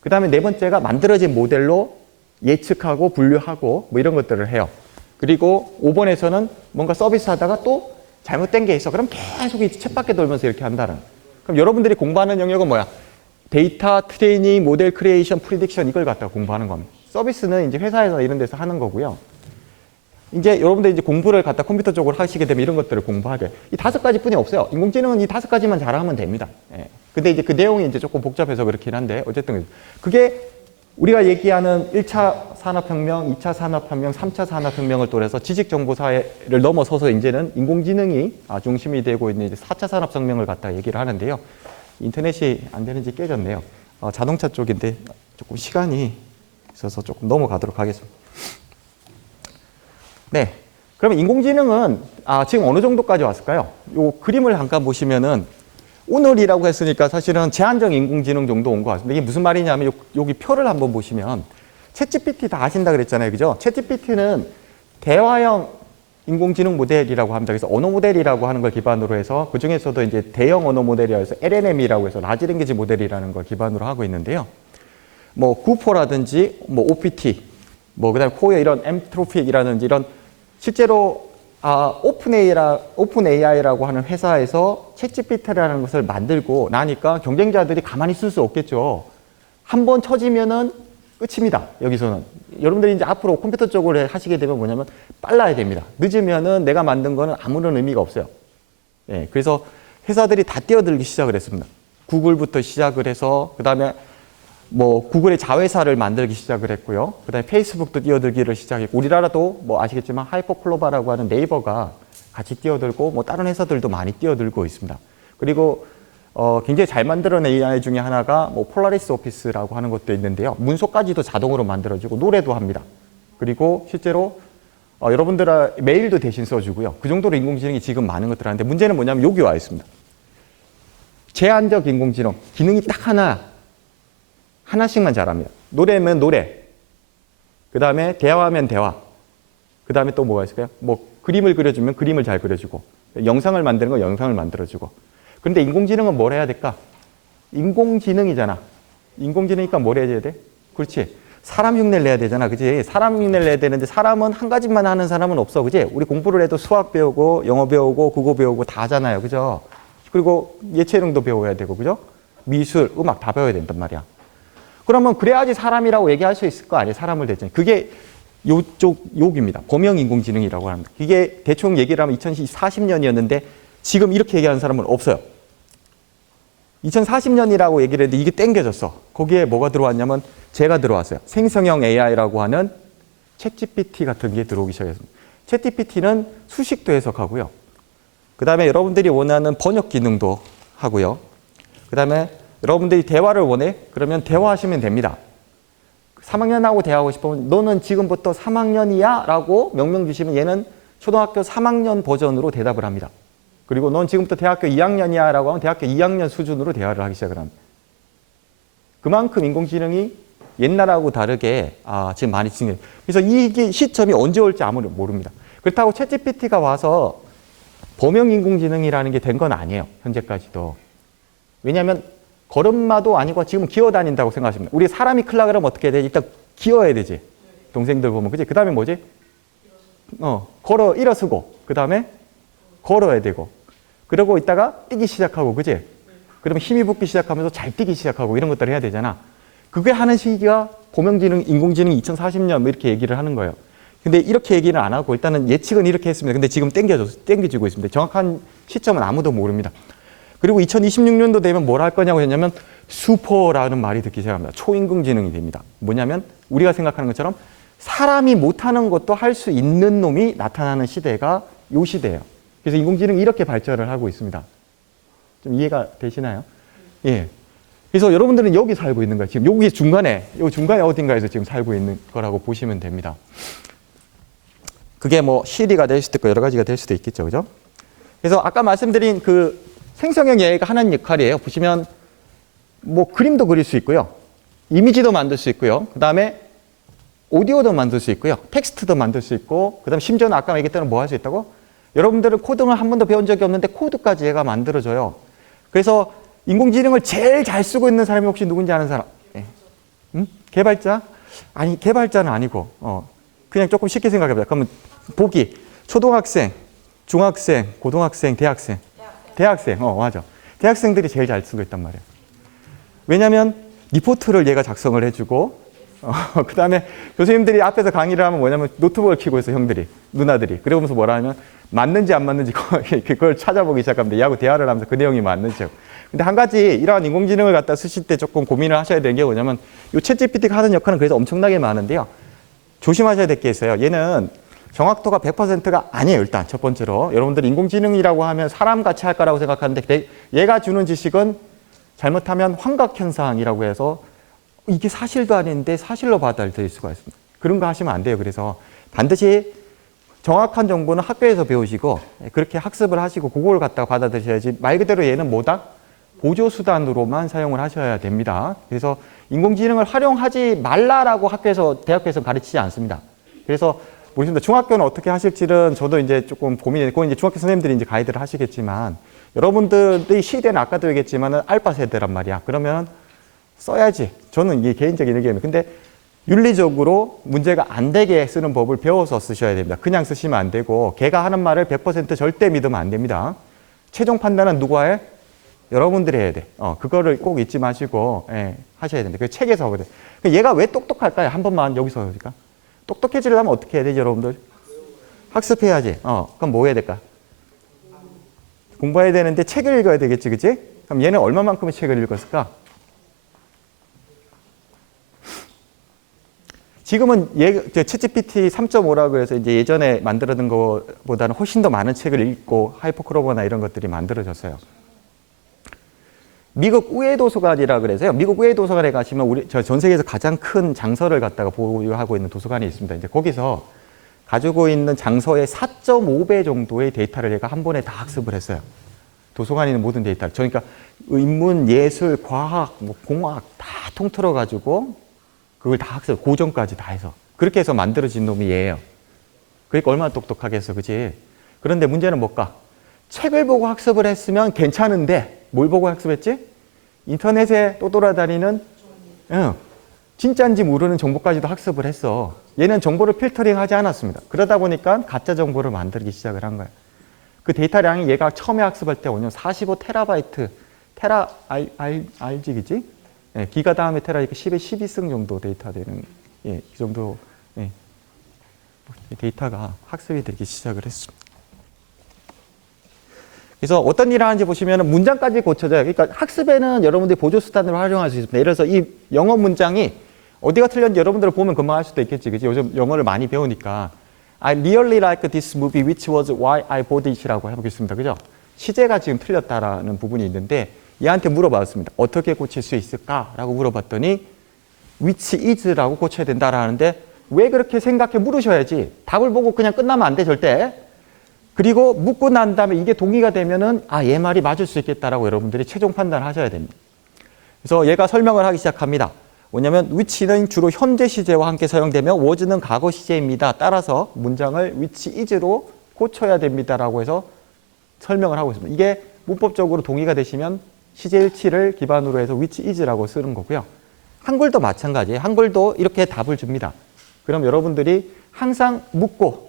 그 다음에 4번째가 만들어진 모델로 예측하고 분류하고 뭐 이런 것들을 해요. 그리고 5번에서는 뭔가 서비스 하다가 또 잘못된 게 있어. 그럼 계속 이 쳇바퀴 돌면서 이렇게 한다는. 그럼 여러분들이 공부하는 영역은 뭐야? 데이터, 트레이닝, 모델 크리에이션, 프리딕션 이걸 갖다가 공부하는 겁니다. 서비스는 이제 회사에서 이런 데서 하는 거고요. 이제 여러분들 이제 공부를 갖다 컴퓨터 쪽으로 하시게 되면 이런 것들을 공부하게. 이 5가지 뿐이 없어요. 인공지능은 이 5가지만 잘하면 됩니다. 예. 근데 이제 그 내용이 이제 조금 복잡해서 그렇긴 한데 어쨌든 그게 우리가 얘기하는 1차 산업혁명, 2차 산업혁명, 3차 산업혁명을 통해서 지식정보사회를 넘어서서 이제는 인공지능이 중심이 되고 있는 이제 4차 산업혁명을 갖다 얘기를 하는데요. 인터넷이 안 되는지 깨졌네요. 자동차 쪽인데 조금 시간이 있어서 조금 넘어가도록 하겠습니다. 네. 그러면 인공지능은 지금 어느 정도까지 왔을까요? 요 그림을 잠깐 보시면은 오늘이라고 했으니까 사실은 제한적 인공지능 정도 온 것 같습니다. 이게 무슨 말이냐면 여기 표를 한번 보시면 챗GPT 다 아신다 그랬잖아요. 그죠? 챗GPT는 대화형 인공지능 모델이라고 합니다. 그래서 언어 모델이라고 하는 걸 기반으로 해서 그 중에서도 이제 대형 언어 모델이라고 해서 LLM이라고 해서 라지 랭귀지 모델이라는 걸 기반으로 하고 있는데요. 뭐 구포라든지 뭐 OPT, 뭐 그다음에 코어 이런 엠트로픽이라든지 이런 실제로 오픈 AI라고 하는 회사에서 챗GPT라는 것을 만들고 나니까 경쟁자들이 가만히 있을 수 없겠죠. 한 번 쳐지면은 끝입니다. 여기서는. 여러분들이 이제 앞으로 컴퓨터 쪽으로 하시게 되면 뭐냐면 빨라야 됩니다. 늦으면은 내가 만든 거는 아무런 의미가 없어요. 예, 그래서 회사들이 다 뛰어들기 시작을 했습니다. 구글부터 시작을 해서 그다음에 뭐 구글의 자회사를 만들기 시작을 했고요. 그다음에 페이스북도 뛰어들기를 시작했고 우리나라도 뭐 아시겠지만 하이퍼클로바라고 하는 네이버가 같이 뛰어들고 뭐 다른 회사들도 많이 뛰어들고 있습니다. 그리고 굉장히 잘 만들어낸 AI 중에 하나가 뭐 폴라리스 오피스라고 하는 것도 있는데요. 문서까지도 자동으로 만들어지고 노래도 합니다. 그리고 실제로 여러분들의 메일도 대신 써주고요. 그 정도로 인공지능이 지금 많은 것들 하는데 문제는 뭐냐면 여기 와 있습니다. 제한적 인공지능 기능이 딱 하나씩만 잘합니다. 노래면 노래, 그 다음에 대화하면 대화, 그 다음에 또 뭐가 있을까요? 뭐 그림을 그려주면 그림을 잘 그려주고 영상을 만드는 건 영상을 만들어주고. 그런데 인공지능은 뭘 해야 될까? 인공지능이잖아. 인공지능이니까 뭘 해야 돼? 그렇지. 사람 흉내를 내야 되잖아. 그지? 사람 흉내를 내야 되는데 사람은 한 가지만 하는 사람은 없어. 그지? 우리 공부를 해도 수학 배우고 영어 배우고 국어 배우고 다 하잖아요. 그죠? 그리고 예체능도 배워야 되고, 그죠? 미술, 음악 다 배워야 된단 말이야. 그러면 그래야지 사람이라고 얘기할 수 있을 거 아니에요. 사람을 대체는. 그게 욕입니다. 범용 인공지능이라고 합니다. 이게 대충 얘기를 하면 2040년이었는데 지금 이렇게 얘기하는 사람은 없어요. 2040년이라고 얘기를 했는데 이게 땡겨졌어. 거기에 뭐가 들어왔냐면 제가 들어왔어요. 생성형 AI라고 하는 챗GPT 같은 게 들어오기 시작했습니다. 챗GPT는 수식도 해석하고요. 그 다음에 여러분들이 원하는 번역 기능도 하고요. 그 다음에 여러분들이 대화를 원해? 그러면 대화하시면 됩니다. 3학년하고 대화하고 싶으면 너는 지금부터 3학년이야? 라고 명령 주시면 얘는 초등학교 3학년 버전으로 대답을 합니다. 그리고 넌 지금부터 대학교 2학년이야? 라고 하면 대학교 2학년 수준으로 대화를 하기 시작을 합니다. 그만큼 인공지능이 옛날하고 다르게 지금 많이 진행. 그래서 이게 시점이 언제 올지 아무도 모릅니다. 그렇다고 챗GPT가 와서 범용 인공지능이라는 게 된 건 아니에요. 현재까지도. 왜냐하면 걸음마도 아니고 지금 기어다닌다고 생각하시면 우리 사람이 크려고 그러면 어떻게 해야 되지? 일단 기어야 되지. 동생들 보면. 그지? 그 다음에 뭐지? 일어서고. 그 다음에 걸어야 되고. 그러고 있다가 뛰기 시작하고. 그지? 그러면 힘이 붙기 시작하면서 잘 뛰기 시작하고 이런 것들을 해야 되잖아. 그게 하는 시기가 범용지능, 인공지능이 2040년 뭐 이렇게 얘기를 하는 거예요. 근데 이렇게 얘기는 안 하고 일단은 예측은 이렇게 했습니다. 근데 지금 땡겨지고 있습니다. 정확한 시점은 아무도 모릅니다. 그리고 2026년도 되면 뭘 할 거냐고 했냐면 슈퍼라는 말이 듣기 시작합니다. 초인공지능이 됩니다. 뭐냐면 우리가 생각하는 것처럼 사람이 못하는 것도 할 수 있는 놈이 나타나는 시대가 요 시대예요. 그래서 인공지능이 이렇게 발전을 하고 있습니다. 좀 이해가 되시나요? 예. 그래서 여러분들은 여기 살고 있는 거예요. 지금 여기 중간에 어딘가에서 지금 살고 있는 거라고 보시면 됩니다. 그게 뭐 시리가 될 수도 있고 여러 가지가 될 수도 있겠죠. 그죠? 그래서 아까 말씀드린 그 생성형 AI가 하는 역할이에요. 보시면 뭐 그림도 그릴 수 있고요. 이미지도 만들 수 있고요. 그 다음에 오디오도 만들 수 있고요. 텍스트도 만들 수 있고 그 다음에 심지어는 아까 얘기했던 뭐 할 수 있다고? 여러분들은 코딩을 한 번도 배운 적이 없는데 코드까지 얘가 만들어줘요. 그래서 인공지능을 제일 잘 쓰고 있는 사람이 혹시 누군지 아는 사람? 네. 개발자? 아니 개발자는 아니고 그냥 조금 쉽게 생각해보자. 그러면 보기 초등학생, 중학생, 고등학생, 대학생. 대학생, 맞아. 대학생들이 제일 잘 쓰고 있단 말이에요. 왜냐하면 리포트를 얘가 작성을 해주고 그 다음에 교수님들이 앞에서 강의를 하면 뭐냐면 노트북을 켜고 있어, 형들이, 누나들이. 그러면서 뭐라 하면 맞는지 안 맞는지 그걸 찾아보기 시작합니다. 얘하고 대화를 하면서 그 내용이 맞는지. 근데 한 가지 이러한 인공지능을 갖다 쓰실 때 조금 고민을 하셔야 되는 게 뭐냐면 이 챗GPT가 하는 역할은 그래서 엄청나게 많은데요. 조심하셔야 될 게 있어요. 얘는 정확도가 100%가 아니에요. 일단 첫 번째로 여러분들 인공지능이라고 하면 사람같이 할 거라고 생각하는데 얘가 주는 지식은 잘못하면 환각현상이라고 해서 이게 사실도 아닌데 사실로 받아들일 수가 있습니다. 그런 거 하시면 안 돼요. 그래서 반드시 정확한 정보는 학교에서 배우시고 그렇게 학습을 하시고 그걸 갖다가 받아들여야지. 말 그대로 얘는 뭐다? 보조 수단으로만 사용을 하셔야 됩니다. 그래서 인공지능을 활용하지 말라라고 대학교에서 가르치지 않습니다. 그래서 모르겠습니다. 중학교는 어떻게 하실지는 저도 이제 조금 고민이 되고, 이제 중학교 선생님들이 이제 가이드를 하시겠지만, 여러분들의 시대는 아까도 얘기했지만은 알파 세대란 말이야. 그러면 써야지. 저는 이게 개인적인 의견입니다. 근데 윤리적으로 문제가 안 되게 쓰는 법을 배워서 쓰셔야 됩니다. 그냥 쓰시면 안 되고, 걔가 하는 말을 100% 절대 믿으면 안 됩니다. 최종 판단은 누가 해? 여러분들이 해야 돼. 그거를 꼭 잊지 마시고, 예, 하셔야 됩니다. 그 책에서 그래. 얘가 왜 똑똑할까요? 한 번만 여기서 그러니까. 똑똑해지려면 어떻게 해야 되죠, 여러분들? 학습해야지. 그럼 뭐 해야 될까? 공부해야 되는데 책을 읽어야 되겠지, 그치? 그럼 얘는 얼마만큼의 책을 읽었을까? 지금은 챗GPT 3.5라고 해서 이제 예전에 만들어둔 것보다는 훨씬 더 많은 책을 읽고 하이퍼크로버나 이런 것들이 만들어졌어요. 미국 우에 도서관이라 그래서요. 미국 우에 도서관에 가시면 전 세계에서 가장 큰 장서를 갖다가 보유하고 있는 도서관이 있습니다. 이제 거기서 가지고 있는 장서의 4.5배 정도의 데이터를 얘가 한 번에 다 학습을 했어요. 도서관에 있는 모든 데이터를. 그러니까 인문, 예술, 과학, 공학 다 통틀어 가지고 그걸 다 학습, 고전까지 다 해서. 그렇게 해서 만들어진 놈이 얘예요. 그러니까 얼마나 똑똑하겠어, 그치? 그런데 문제는 뭘까? 책을 보고 학습을 했으면 괜찮은데 뭘 보고 학습했지? 인터넷에 또 돌아다니는 진짜인지 모르는 정보까지도 학습을 했어. 얘는 정보를 필터링하지 않았습니다. 그러다 보니까 가짜 정보를 만들기 시작을 한 거야. 그 데이터량이 얘가 처음에 학습할 때 45 테라바이트, 알지기지? 예, 기가 다음에 테라니까 10에 12승 정도 데이터 되는, 예, 이 정도, 예, 데이터가 학습이 되기 시작을 했습니다. 그래서 어떤 일을 하는지 보시면 문장까지 고쳐져요. 그러니까 학습에는 여러분들이 보조수단으로 활용할 수 있습니다. 예를 들어서 이 영어 문장이 어디가 틀렸는지 여러분들 보면 금방 알 수도 있겠지. 그치? 요즘 영어를 많이 배우니까. I really like this movie, which was why I bought it이라고 해보겠습니다. 그죠? 시제가 지금 틀렸다라는 부분이 있는데 얘한테 물어봤습니다. 어떻게 고칠 수 있을까? 라고 물어봤더니 which is라고 고쳐야 된다라는데 왜 그렇게 생각해 물으셔야지. 답을 보고 그냥 끝나면 안 돼, 절대. 그리고 묻고 난 다음에 이게 동의가 되면은 얘 말이 맞을 수 있겠다라고 여러분들이 최종 판단을 하셔야 됩니다. 그래서 얘가 설명을 하기 시작합니다. 뭐냐면 which는 주로 현재 시제와 함께 사용되며 was는 과거 시제입니다. 따라서 문장을 which is로 고쳐야 됩니다라고 해서 설명을 하고 있습니다. 이게 문법적으로 동의가 되시면 시제 일치를 기반으로 해서 which is라고 쓰는 거고요. 한글도 마찬가지예요. 한글도 이렇게 답을 줍니다. 그럼 여러분들이 항상 묻고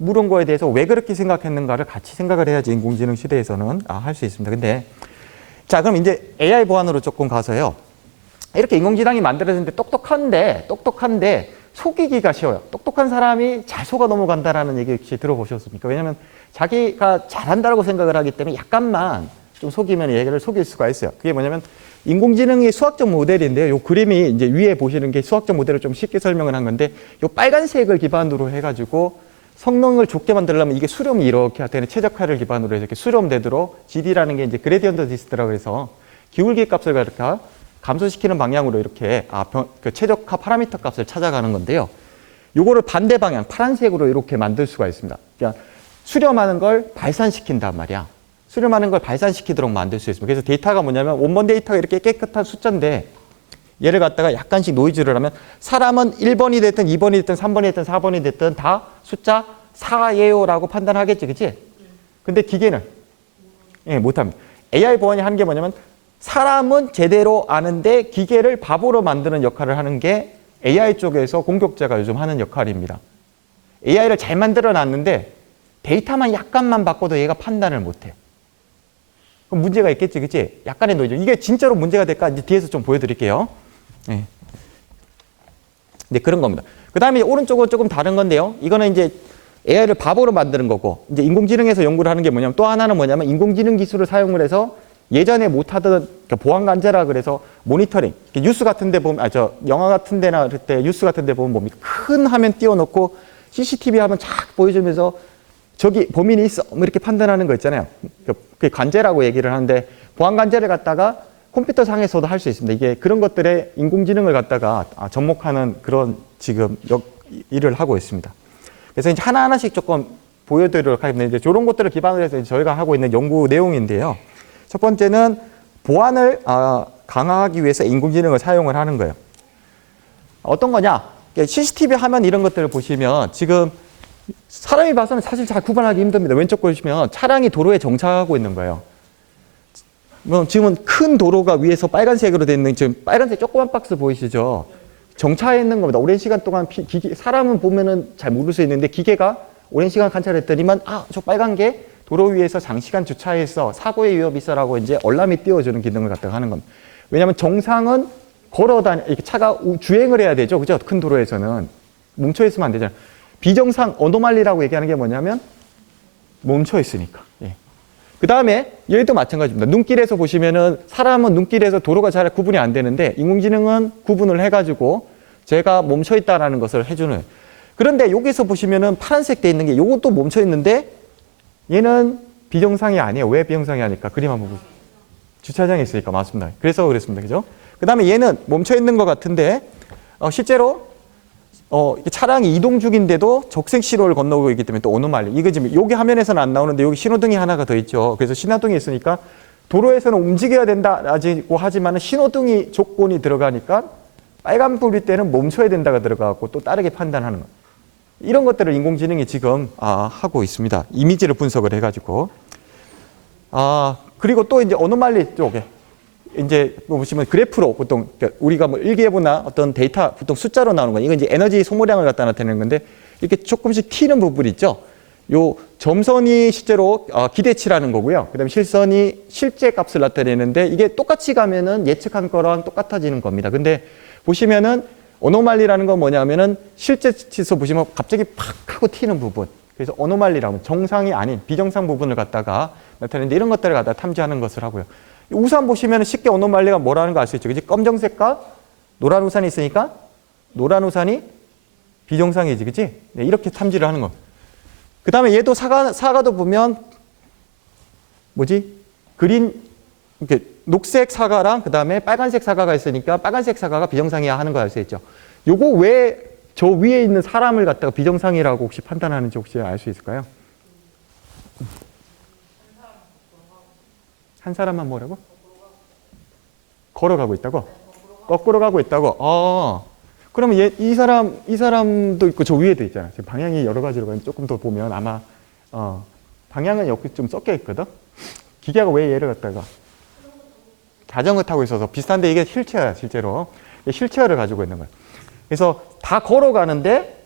물은 거에 대해서 왜 그렇게 생각했는가를 같이 생각을 해야지 인공지능 시대에서는 할 수 있습니다. 근데 자, 그럼 이제 AI 보안으로 조금 가서요. 이렇게 인공지능이 만들어졌는데 똑똑한데 속이기가 쉬워요. 똑똑한 사람이 잘 속아 넘어간다라는 얘기 혹시 들어보셨습니까? 왜냐하면 자기가 잘한다고 생각을 하기 때문에 약간만 좀 속이면 얘기를 속일 수가 있어요. 그게 뭐냐면 인공지능이 수학적 모델인데요. 요 그림이 이제 위에 보시는 게 수학적 모델을 좀 쉽게 설명을 한 건데 요 빨간색을 기반으로 해가지고 성능을 좋게 만들려면 이게 수렴이 이렇게 할 때는 최적화를 기반으로 해서 이렇게 수렴되도록 GD라는 게 이제 그레디언트 디스트라고 해서 기울기 값을 이렇게 감소시키는 방향으로 이렇게 그 최적화 파라미터 값을 찾아가는 건데요. 요거를 반대 방향 파란색으로 이렇게 만들 수가 있습니다. 그러니까 수렴하는 걸 발산시킨단 말이야. 수렴하는 걸 발산시키도록 만들 수 있습니다. 그래서 데이터가 뭐냐면 원본 데이터가 이렇게 깨끗한 숫자인데 얘를 갖다가 약간씩 노이즈를 하면 사람은 1번이 됐든 2번이 됐든 3번이 됐든 4번이 됐든 다 숫자 4예요라고 판단하겠지, 그치? 근데 기계는 못합니다. AI 보안이 하는 게 뭐냐면 사람은 제대로 아는데 기계를 바보로 만드는 역할을 하는 게 AI 쪽에서 공격자가 요즘 하는 역할입니다. AI를 잘 만들어 놨는데 데이터만 약간만 바꿔도 얘가 판단을 못해. 그럼 문제가 있겠지, 그치? 약간의 노이즈. 이게 진짜로 문제가 될까? 이제 뒤에서 좀 보여드릴게요. 네, 그런 겁니다. 그 다음에 오른쪽은 조금 다른 건데요. 이거는 이제 AI를 바보로 만드는 거고, 이제 인공지능에서 연구를 하는 게 뭐냐면 또 하나는 뭐냐면 인공지능 기술을 사용을 해서 예전에 못하던 보안 관제라 그래서 모니터링. 뉴스 같은 데 보면, 영화 같은 데나 그럴 때 뉴스 같은 데 보면 뭡니까? 큰 화면 띄워놓고 CCTV 화면 쫙 보여주면서 저기 범인이 있어. 뭐 이렇게 판단하는 거 있잖아요. 그게 관제라고 얘기를 하는데 보안 관제를 갖다가 컴퓨터 상에서도 할 수 있습니다. 이게 그런 것들에 인공지능을 갖다가 접목하는 그런 지금 일을 하고 있습니다. 그래서 이제 하나하나씩 조금 보여드리도록 하겠습니다. 이제 이런 것들을 기반으로 해서 저희가 하고 있는 연구 내용인데요. 첫 번째는 보안을 강화하기 위해서 인공지능을 사용을 하는 거예요. 어떤 거냐? CCTV 화면 이런 것들을 보시면 지금 사람이 봐서는 사실 잘 구분하기 힘듭니다. 왼쪽 보시면 차량이 도로에 정차하고 있는 거예요. 지금은 큰 도로가 위에서 빨간색으로 되어 있는 지금 빨간색 조그만 박스 보이시죠? 정차해 있는 겁니다. 오랜 시간 동안 사람은 보면은 잘 모를 수 있는데 기계가 오랜 시간 관찰했더니만 저 빨간 게 도로 위에서 장시간 주차해서 사고의 위험이 있어라고 이제 알람이 띄워주는 기능을 갖다가 하는 겁니다. 왜냐하면 정상은 이렇게 차가 주행을 해야 되죠. 그죠? 큰 도로에서는. 멈춰 있으면 안 되잖아요. 비정상, 어노말리라고 얘기하는 게 뭐냐면 멈춰 있으니까. 예. 그 다음에 얘도 마찬가지입니다. 눈길에서 보시면은 사람은 눈길에서 도로가 잘 구분이 안 되는데 인공지능은 구분을 해가지고 제가 멈춰 있다라는 것을 해주는. 그런데 여기서 보시면은 파란색 돼 있는 게 요것도 멈춰 있는데 얘는 비정상이 아니에요. 왜 비정상이 아닐까? 그림 한번 보세요. 주차장에 있으니까 맞습니다. 그래서 그랬습니다. 그죠? 그 다음에 얘는 멈춰 있는 것 같은데 실제로 차량이 이동 중인데도 적색 신호를 건너고 있기 때문에 또 오노말리. 이거 지금 여기 화면에서는 안 나오는데 여기 신호등이 하나가 더 있죠. 그래서 신호등이 있으니까 도로에서는 움직여야 된다고 하지만 신호등이 조건이 들어가니까 빨간불일 때는 멈춰야 된다가 들어가고 또 다르게 판단하는 거예요. 이런 것들을 인공지능이 지금 하고 있습니다. 이미지를 분석을 해가지고. 그리고 또 이제 어노말리 쪽에 이제 보시면 그래프로 보통 우리가 뭐 일기예보나 어떤 데이터 보통 숫자로 나오는 거 이건 이제 에너지 소모량을 갖다 나타내는 건데 이렇게 조금씩 튀는 부분이 있죠. 요 점선이 실제로 기대치라는 거고요. 그다음에 실선이 실제 값을 나타내는데 이게 똑같이 가면은 예측한 거랑 똑같아지는 겁니다. 근데 보시면은 어노말리라는 건 뭐냐면은 실제 치수 보시면 갑자기 팍 하고 튀는 부분. 그래서 어노말리라고 정상이 아닌 비정상 부분을 갖다가 나타내는데 이런 것들을 갖다 탐지하는 것을 하고요. 우산 보시면 쉽게 어노말리가 뭐라는 거 알 수 있죠. 그지? 검정색과 노란 우산이 있으니까 노란 우산이 비정상이지. 그지? 네, 이렇게 탐지를 하는 거. 그 다음에 얘도 사과도 보면 이렇게 녹색 사과랑 그 다음에 빨간색 사과가 있으니까 빨간색 사과가 비정상이야 하는 거 알 수 있죠. 요거 왜 저 위에 있는 사람을 갖다가 비정상이라고 혹시 판단하는지 혹시 알 수 있을까요? 한 사람만 뭐라고? 걸어가고 있다고? 거꾸로 가고 있다고? 그러면 이 사람도 있고 저 위에도 있잖아. 지금 방향이 여러 가지로 가면 조금 더 보면 아마, 방향은 여기 좀 섞여 있거든? 기계가 왜 얘를 갖다가 자전거 타고 있어서 비슷한데 이게 휠체어야, 실제로. 휠체어를 가지고 있는 거야. 그래서 다 걸어가는데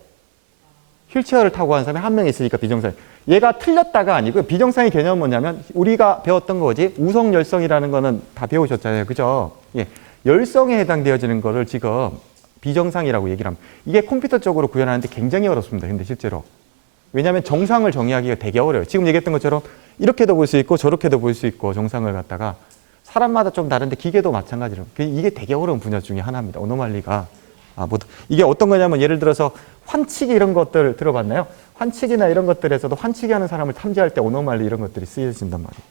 휠체어를 타고 가는 사람이 한 명 있으니까 비정상. 얘가 틀렸다가 아니고 비정상의 개념은 뭐냐면 우리가 배웠던 거지 우성 열성이라는 거는 다 배우셨잖아요. 그죠? 예. 열성에 해당되어지는 거를 지금 비정상이라고 얘기를 합니다. 이게 컴퓨터적으로 구현하는데 굉장히 어렵습니다. 근데 실제로. 왜냐하면 정상을 정의하기가 되게 어려워요. 지금 얘기했던 것처럼 이렇게도 볼 수 있고 저렇게도 볼 수 있고 정상을 갖다가 사람마다 좀 다른데 기계도 마찬가지로. 이게 되게 어려운 분야 중에 하나입니다. 어노말리가. 이게 어떤 거냐면 예를 들어서 환치기 이런 것들 들어봤나요? 환치기나 이런 것들에서도 환치기 하는 사람을 탐지할 때 어노말리 이런 것들이 쓰여진단 말이에요.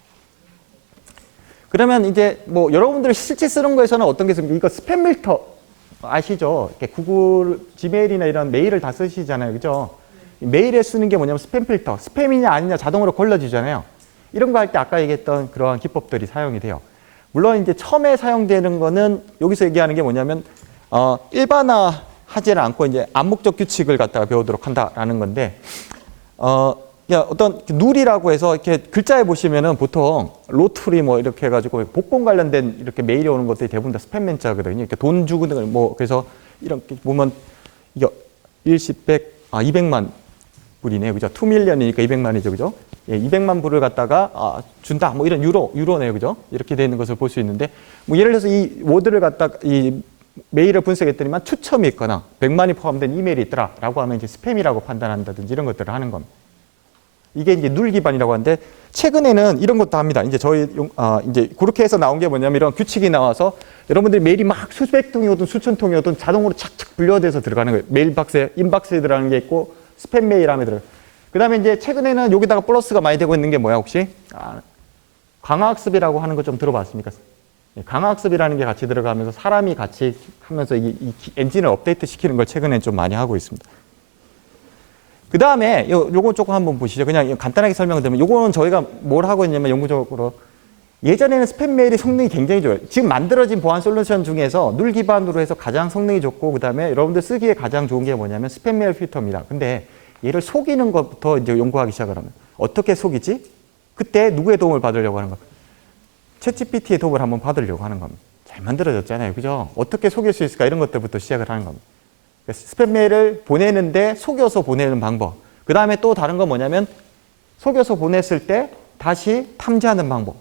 그러면 이제 뭐 여러분들이 실제 쓰는 거에서는 어떤 게 있습니까? 이거 스팸 필터 아시죠? 이렇게 구글, 지메일이나 이런 메일을 다 쓰시잖아요. 그죠? 메일에 쓰는 게 뭐냐면 스팸 필터. 스팸이냐 아니냐 자동으로 걸러지잖아요. 이런 거 할 때 아까 얘기했던 그러한 기법들이 사용이 돼요. 물론 이제 처음에 사용되는 거는 여기서 얘기하는 게 뭐냐면 일반화하지는 않고 이제 암묵적 규칙을 갖다가 배우도록 한다라는 건데 어떤 룰이라고 해서 이렇게 글자에 보시면은 보통 로트리 뭐 이렇게 해가지고 복권 관련된 이렇게 메일이 오는 것들이 대부분 다 스팸 문자거든요. 이렇게 돈 주고 뭐 그래서 이렇게 보면 이게 200만 불이네요. 그죠? 2밀리언이니까 200만이죠. 그죠? 예, 200만 불을 갖다가 준다. 뭐 이런 유로네요. 그죠? 이렇게 되어 있는 것을 볼 수 있는데 뭐 예를 들어서 이 워드를 갖다가 이 메일을 분석했더니만 추첨이 있거나 100만이 포함된 이메일이 있더라라고 하면 이제 스팸이라고 판단한다든지 이런 것들을 하는 겁니다. 이게 이제 룰 기반이라고 하는데 최근에는 이런 것도 합니다. 이제 이제 그렇게 해서 나온 게 뭐냐면 이런 규칙이 나와서 여러분들이 메일이 막 수백 통이오든 수천 통이오든 자동으로 착착 분류돼서 들어가는 거예요. 메일 박스에 인박스에 들어가는 게 있고 스팸 메일 함에 들어가요. 그다음에 이제 최근에는 여기다가 플러스가 많이 되고 있는 게 뭐야 혹시? 강화학습이라고 하는 거 좀 들어봤습니까? 강화학습이라는 게 같이 들어가면서 사람이 같이 하면서 이 엔진을 업데이트 시키는 걸 최근에 좀 많이 하고 있습니다. 그 다음에 요거 조금 한번 보시죠. 그냥 간단하게 설명을 드리면 요거는 저희가 뭘 하고 있냐면 연구적으로 예전에는 스팸 메일이 성능이 굉장히 좋아요. 지금 만들어진 보안 솔루션 중에서 눌 기반으로 해서 가장 성능이 좋고 그다음에 여러분들 쓰기에 가장 좋은 게 뭐냐면 스팸 메일 필터입니다. 근데 얘를 속이는 것부터 이제 연구하기 시작을 합니다. 어떻게 속이지? 그때 누구의 도움을 받으려고 하는 겁니까? 챗GPT의 도움을 한번 받으려고 하는 겁니다. 잘 만들어졌잖아요. 그죠? 어떻게 속일 수 있을까? 이런 것들부터 시작을 하는 겁니다. 스팸 메일을 보내는데 속여서 보내는 방법. 그 다음에 또 다른 건 뭐냐면 속여서 보냈을 때 다시 탐지하는 방법.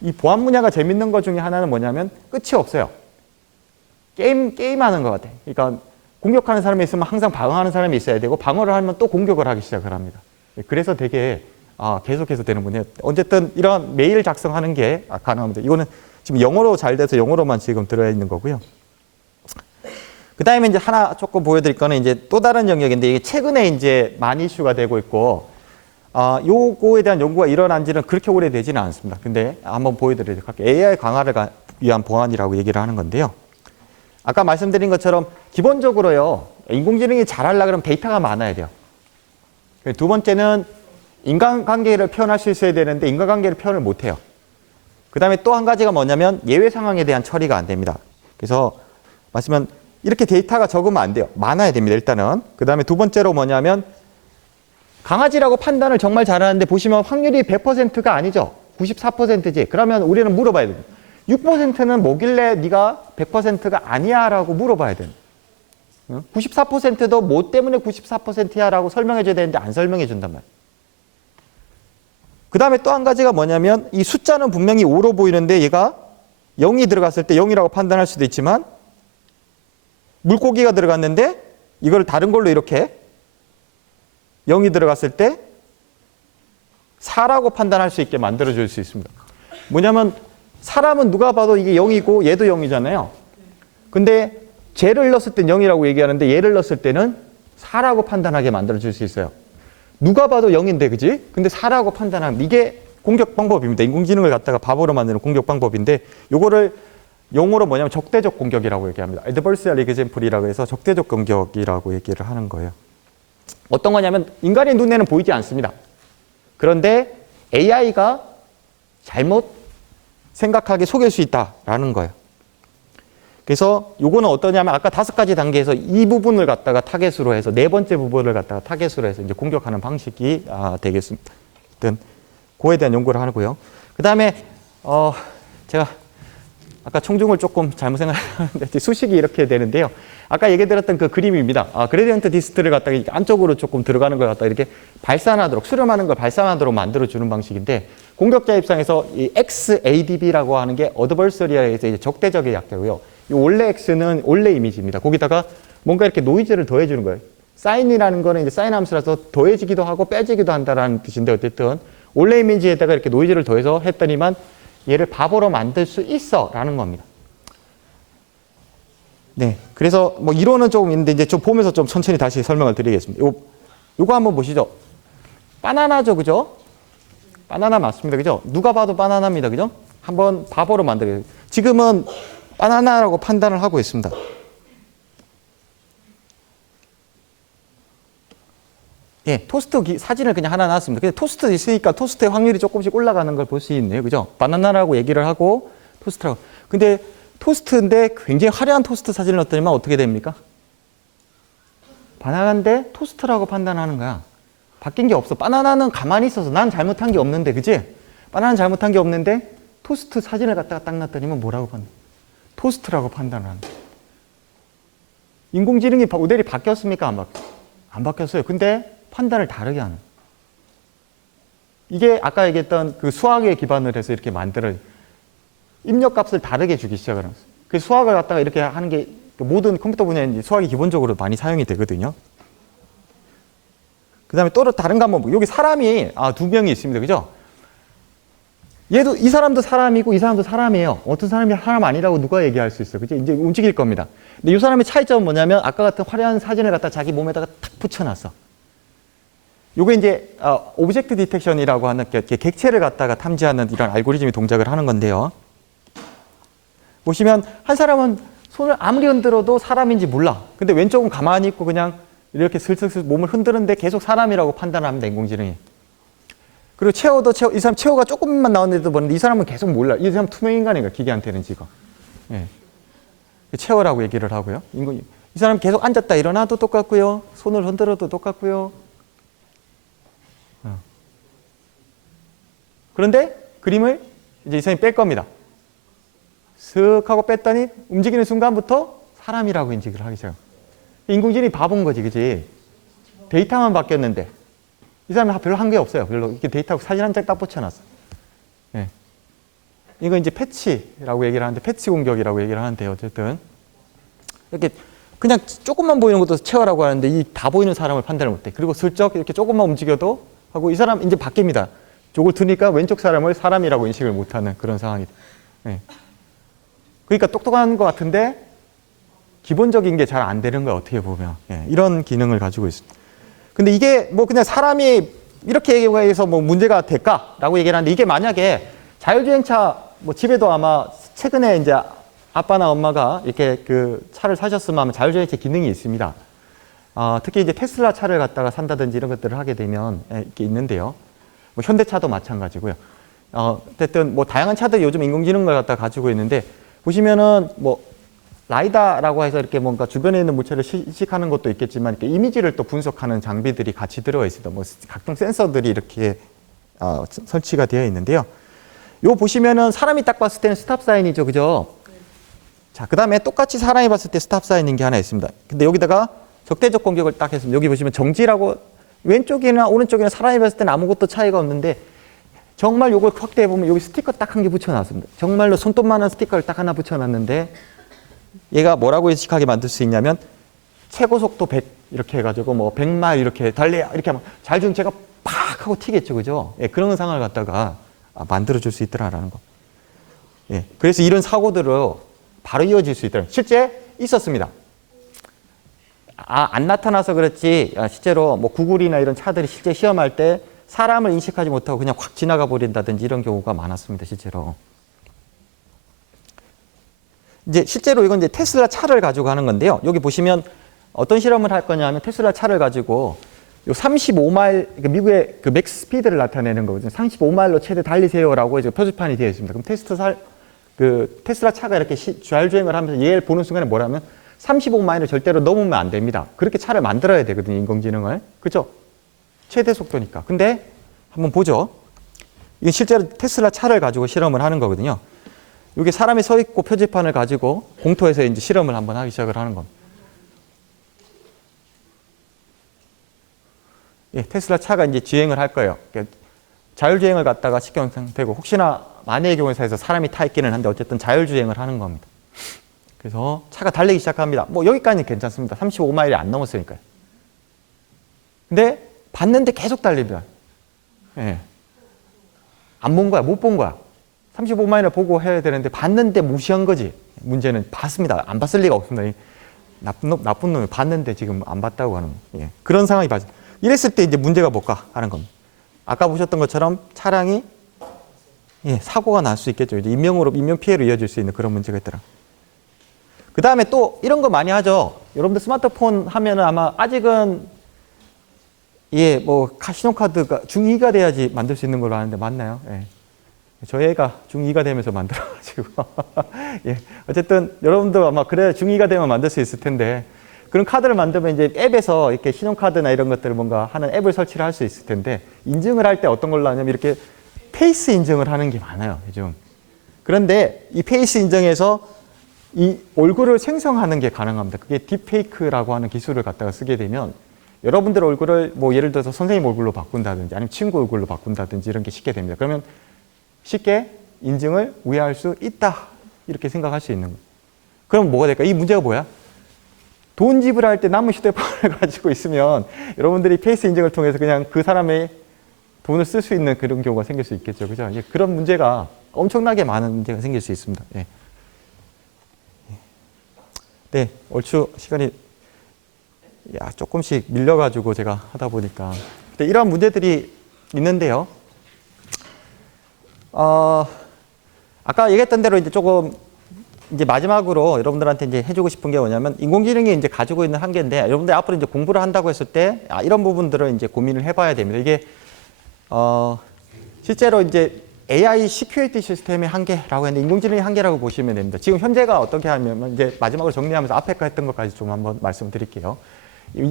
이 보안 분야가 재밌는 것 중에 하나는 뭐냐면 끝이 없어요. 게임하는 것 같아요. 그러니까 공격하는 사람이 있으면 항상 방어하는 사람이 있어야 되고 방어를 하면 또 공격을 하기 시작을 합니다. 그래서 되게 계속해서 되는 분이에요. 어쨌든 이런 메일 작성하는 게 가능합니다. 이거는 지금 영어로 잘 돼서 영어로만 지금 들어야 있는 거고요. 그 다음에 이제 하나 조금 보여드릴 거는 이제 또 다른 영역인데 이게 최근에 이제 많이 이슈가 되고 있고, 요거에 대한 연구가 일어난 지는 그렇게 오래되지는 않습니다. 근데 한번 보여드리도록 할게요. AI 강화를 위한 보안이라고 얘기를 하는 건데요. 아까 말씀드린 것처럼 기본적으로요, 인공지능이 잘하려고 그러면 데이터가 많아야 돼요. 두 번째는 인간관계를 표현할 수 있어야 되는데 인간관계를 표현을 못 해요. 그 다음에 또 한 가지가 뭐냐면 예외 상황에 대한 처리가 안 됩니다. 그래서 말씀은 이렇게 데이터가 적으면 안 돼요. 많아야 됩니다, 일단은. 그 다음에 두 번째로 뭐냐면 강아지라고 판단을 정말 잘하는데 보시면 확률이 100%가 아니죠. 94%지. 그러면 우리는 물어봐야 돼요. 6%는 뭐길래 네가 100%가 아니야 라고 물어봐야 돼요. 94%도 뭐 때문에 94%야 라고 설명해 줘야 되는데 안 설명해 준단 말이에요. 그 다음에 또 한 가지가 뭐냐면 이 숫자는 분명히 5로 보이는데 얘가 0이 들어갔을 때 0이라고 판단할 수도 있지만 물고기가 들어갔는데 이걸 다른 걸로 이렇게 0이 들어갔을 때 4라고 판단할 수 있게 만들어줄 수 있습니다. 뭐냐면 사람은 누가 봐도 이게 0이고 얘도 0이잖아요. 근데 쟤를 넣었을 땐 0이라고 얘기하는데 얘를 넣었을 때는 4라고 판단하게 만들어줄 수 있어요. 누가 봐도 0인데 그지? 근데 4라고 판단하면 이게 공격 방법입니다. 인공지능을 갖다가 바보로 만드는 공격 방법인데 요거를 용어로 뭐냐면 적대적 공격이라고 얘기합니다. Adversarial Example이라고 해서 적대적 공격이라고 얘기를 하는 거예요. 어떤 거냐면 인간의 눈에는 보이지 않습니다. 그런데 AI가 잘못 생각하게 속일 수 있다라는 거예요. 그래서 요거는 어떠냐면 아까 5가지 단계에서 이 부분을 갖다가 타겟으로 해서 네 번째 부분을 갖다가 타겟으로 해서 이제 공격하는 방식이 되겠습니다. 일단 그거에 대한 연구를 하고요. 그 다음에 제가 아까 청중을 조금 잘못 생각하는데 수식이 이렇게 되는데요. 아까 얘기 드렸던 그 그림입니다. 그레디언트 디스트를 갖다가 안쪽으로 조금 들어가는 걸 갖다가 이렇게 발산하도록 수렴하는 걸 발산하도록 만들어주는 방식인데 공격자 입장에서 이 XADB라고 하는 게 어드버서리아에서 이제 적대적의 약자고요. 이 원래 X는 원래 이미지입니다. 거기다가 뭔가 이렇게 노이즈를 더해주는 거예요. 사인이라는 거는 이제 사인 함수라서 더해지기도 하고 빼지기도 한다라는 뜻인데 어쨌든 원래 이미지에다가 이렇게 노이즈를 더해서 했더니만 얘를 바보로 만들 수 있어라는 겁니다. 네, 그래서 뭐 이론은 조금 있는데 이제 좀 보면서 좀 천천히 다시 설명을 드리겠습니다. 요거 한번 보시죠. 바나나죠, 그죠? 바나나 맞습니다, 그죠? 누가 봐도 바나나입니다, 그죠? 한번 바보로 만들어요. 지금은 바나나라고 판단을 하고 있습니다. 예, 토스트 사진을 그냥 하나 놨습니다. 근데 토스트 있으니까 토스트의 확률이 조금씩 올라가는 걸 볼 수 있네요. 그죠? 바나나라고 얘기를 하고 토스트라고. 근데 토스트인데 굉장히 화려한 토스트 사진을 넣었더니만 어떻게 됩니까? 바나나인데 토스트라고 판단하는 거야. 바뀐 게 없어. 바나나는 가만히 있어서 난 잘못한 게 없는데, 그지? 바나나는 잘못한 게 없는데 토스트 사진을 갖다가 딱 놨더니만 뭐라고 판단? 토스트라고 판단을 하는 거야. 인공지능이 모델이 바뀌었습니까? 안 바뀌었어요? 안 바뀌었어요. 근데 판단을 다르게 하는. 이게 아까 얘기했던 그 수학에 기반을 해서 이렇게 만들어 입력값을 다르게 주기 시작을 했어요. 그 수학을 갖다가 이렇게 하는 게 모든 컴퓨터 분야에 수학이 기본적으로 많이 사용이 되거든요. 그 다음에 또 다른 거 한번 보고 여기 사람이 2명이 있습니다. 그죠? 얘도 이 사람도 사람이고 이 사람도 사람이에요. 어떤 사람이 사람 아니라고 누가 얘기할 수 있어요. 그죠? 이제 움직일 겁니다. 근데 이 사람의 차이점은 뭐냐면 아까 같은 화려한 사진을 갖다 자기 몸에다가 탁 붙여놨어. 요게 이제 오브젝트 디텍션이라고 하는 객체를 갖다가 탐지하는 이런 알고리즘이 동작을 하는 건데요. 보시면 한 사람은 손을 아무리 흔들어도 사람인지 몰라. 근데 왼쪽은 가만히 있고 그냥 이렇게 슬슬 몸을 흔드는데 계속 사람이라고 판단합니다. 인공지능이. 그리고 이 사람 최후가 조금만 나왔는데도 모르는데 이 사람은 계속 몰라. 이 사람 투명 인간이니까 기계한테는 지금. 예. 최후라고 얘기를 하고요. 이 사람 계속 앉았다 일어나도 똑같고요. 손을 흔들어도 똑같고요. 그런데 그림을 이제 이 사람이 뺄 겁니다. 슥 하고 뺐더니 움직이는 순간부터 사람이라고 인식을 하기 시작해요. 인공지능이 바본 거지, 그지? 데이터만 바뀌었는데 이 사람이 별로 한 게 없어요. 별로 이렇게 데이터하고 사진 한 장 딱 붙여놨어. 예. 이거 이제 패치라고 얘기를 하는데 패치 공격이라고 얘기를 하는데 어쨌든 이렇게 그냥 조금만 보이는 것도 체화라고 하는데 이 다 보이는 사람을 판단을 못해. 그리고 슬쩍 이렇게 조금만 움직여도 하고 이 사람 이제 바뀝니다. 저걸 드니까 왼쪽 사람을 사람이라고 인식을 못하는 그런 상황이다. 예. 그러니까 똑똑한 것 같은데 기본적인 게 잘 안 되는 거야 어떻게 보면. 예. 이런 기능을 가지고 있습니다. 근데 이게 뭐 그냥 사람이 이렇게 얘기해서 뭐 문제가 될까라고 얘기를 하는데 이게 만약에 자율주행차 뭐 집에도 아마 최근에 이제 아빠나 엄마가 이렇게 그 차를 사셨으면 아마 자율주행차 기능이 있습니다. 특히 이제 테슬라 차를 갖다가 산다든지 이런 것들을 하게 되면 이렇게 있는데요. 뭐 현대차도 마찬가지고요. 어쨌든 뭐 다양한 차들이 요즘 인공지능을 갖다 가지고 있는데 보시면은 뭐 라이다라고 해서 이렇게 뭔가 주변에 있는 물체를 인식하는 것도 있겠지만 이렇게 이미지를 또 분석하는 장비들이 같이 들어가 있습니다. 뭐 각종 센서들이 이렇게 설치가 되어 있는데요. 요 보시면은 사람이 딱 봤을 때는 스탑 사인이죠, 그죠? 자, 그 다음에 똑같이 사람이 봤을 때 스탑 사인인 게 하나 있습니다. 근데 여기다가 적대적 공격을 딱 했습니다. 여기 보시면 정지라고 왼쪽이나 오른쪽이나 사람이 봤을 때는 아무것도 차이가 없는데 정말 요걸 확대해 보면 여기 스티커 딱 한 개 붙여놨습니다. 정말로 손톱만한 스티커를 딱 하나 붙여놨는데 얘가 뭐라고 인식하게 만들 수 있냐면 최고 속도 100 이렇게 해가지고 뭐 100마일 이렇게 달려 이렇게 하면 자율주행차가 팍 하고 튀겠죠, 그죠? 예, 그런 상황을 갖다가 만들어줄 수 있더라라는 거. 예, 그래서 이런 사고들로 바로 이어질 수 있더라. 실제 있었습니다. 안 나타나서 그렇지 실제로 뭐 구글이나 이런 차들이 실제 시험할 때 사람을 인식하지 못하고 그냥 확 지나가 버린다든지 이런 경우가 많았습니다, 실제로. 이제 실제로 이건 이제 테슬라 차를 가지고 하는 건데요. 여기 보시면 어떤 실험을 할 거냐 하면 테슬라 차를 가지고 요 35마일, 그러니까 미국의 그 맥스 스피드를 나타내는 거거든요. 35마일로 최대 달리세요라고 이제 표지판이 되어 있습니다. 그럼 테슬라 차가 이렇게 자율주행을 하면서 얘를 보는 순간에 뭐라면 35마일을 절대로 넘으면 안 됩니다. 그렇게 차를 만들어야 되거든요, 인공지능을. 그죠? 최대 속도니까. 근데 한번 보죠. 이건 실제로 테슬라 차를 가지고 실험을 하는 거거든요. 여기 사람이 서 있고 표지판을 가지고 공터에서 이제 실험을 한번 하기 시작을 하는 겁니다. 예, 테슬라 차가 이제 주행을 할 거예요. 그러니까 자율주행을 갖다가 시켜놓은 상태고 혹시나 만약의 경우에서 사람이 타 있기는 한데 어쨌든 자율주행을 하는 겁니다. 그래서 차가 달리기 시작합니다. 뭐 여기까지는 괜찮습니다. 35마일이 안 넘었으니까요. 근데 봤는데 계속 달립니다. 예. 안 본 거야, 못 본 거야. 35마일을 보고 해야 되는데 봤는데 무시한 거지. 문제는 봤습니다. 안 봤을 리가 없습니다. 나쁜 놈이 봤는데 지금 안 봤다고 하는 거예요. 예. 그런 상황이 발생. 이랬을 때 이제 문제가 뭘까 하는 겁니다. 아까 보셨던 것처럼 차량이 사고가 날 수 있겠죠. 이제 인명 피해로 이어질 수 있는 그런 문제가 있더라. 그 다음에 또 이런 거 많이 하죠. 여러분들 스마트폰 하면은 아마 아직은 뭐 신용카드가 중2가 돼야지 만들 수 있는 걸로 아는데 맞나요? 예. 저희 애가 중2가 되면서 만들어가지고 예. 어쨌든 여러분도 아마 그래 중2가 되면 만들 수 있을 텐데 그런 카드를 만들면 이제 앱에서 이렇게 신용카드나 이런 것들을 뭔가 하는 앱을 설치를 할 수 있을 텐데 인증을 할 때 어떤 걸로 하냐면 이렇게 페이스 인증을 하는 게 많아요, 요즘. 그런데 이 페이스 인증에서 이 얼굴을 생성하는 게 가능합니다. 그게 딥페이크라고 하는 기술을 갖다가 쓰게 되면 여러분들 얼굴을 뭐 예를 들어서 선생님 얼굴로 바꾼다든지 아니면 친구 얼굴로 바꾼다든지 이런 게 쉽게 됩니다. 그러면 쉽게 인증을 우회할 수 있다. 이렇게 생각할 수 있는 거예요. 그럼 뭐가 될까? 이 문제가 뭐야? 돈 지불할 때 남은 휴대폰을 가지고 있으면 여러분들이 페이스 인증을 통해서 그냥 그 사람의 돈을 쓸 수 있는 그런 경우가 생길 수 있겠죠. 그죠? 그런 문제가 엄청나게 많은 문제가 생길 수 있습니다. 예. 네, 얼추 시간이 조금씩 밀려가지고 제가 하다 보니까 이러한 문제들이 있는데요. 아까 얘기했던 대로 이제 조금 이제 마지막으로 여러분들한테 이제 해주고 싶은 게 뭐냐면 인공지능이 이제 가지고 있는 한계인데 여러분들 앞으로 이제 공부를 한다고 했을 때 이런 부분들을 이제 고민을 해봐야 됩니다. 이게 실제로 이제 AI 시큐리티 시스템의 한계라고 했는데 인공지능의 한계라고 보시면 됩니다. 지금 현재가 어떻게 하면 이제 마지막으로 정리하면서 앞에 거 했던 것까지 좀 한번 말씀드릴게요.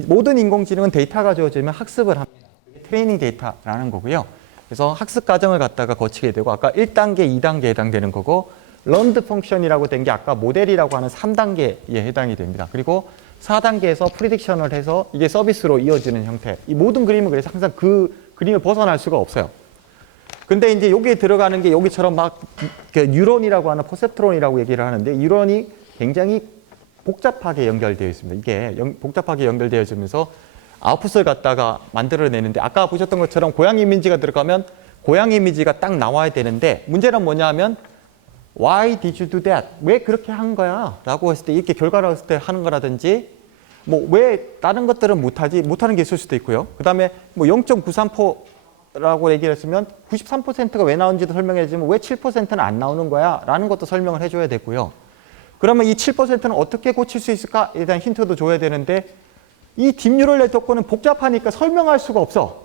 모든 인공지능은 데이터가 주어지면 학습을 합니다. 트레이닝 데이터라는 거고요. 그래서 학습 과정을 갖다가 거치게 되고 아까 1단계, 2단계에 해당되는 거고 learned function이라고 된 게 아까 모델이라고 하는 3단계에 해당이 됩니다. 그리고 4단계에서 프리딕션을 해서 이게 서비스로 이어지는 형태. 이 모든 그림은 그래서 항상 그 그림을 벗어날 수가 없어요. 근데 이제 여기에 들어가는 게 여기처럼 막 뉴런이라고 하는 퍼셉트론이라고 얘기를 하는데 뉴런이 굉장히 복잡하게 연결되어 있습니다. 이게 복잡하게 연결되어지면서 아웃풋을 갖다가 만들어내는데 아까 보셨던 것처럼 고양이 이미지가 들어가면 고양이 이미지가 딱 나와야 되는데 문제는 뭐냐 하면 Why did you do that? 왜 그렇게 한 거야? 라고 했을 때 이렇게 결과를 했을 때 하는 거라든지 뭐 왜 다른 것들은 못하지? 못하는 게 있을 수도 있고요. 그 다음에 뭐 0.93%라고 얘기를 했으면 93%가 왜 나오는지도 설명해 주면 왜 7%는 안 나오는 거야? 라는 것도 설명을 해줘야 되고요. 그러면 이 7%는 어떻게 고칠 수 있을까에 대한 힌트도 줘야 되는데 이 딥뉴럴 네트워크는 복잡하니까 설명할 수가 없어.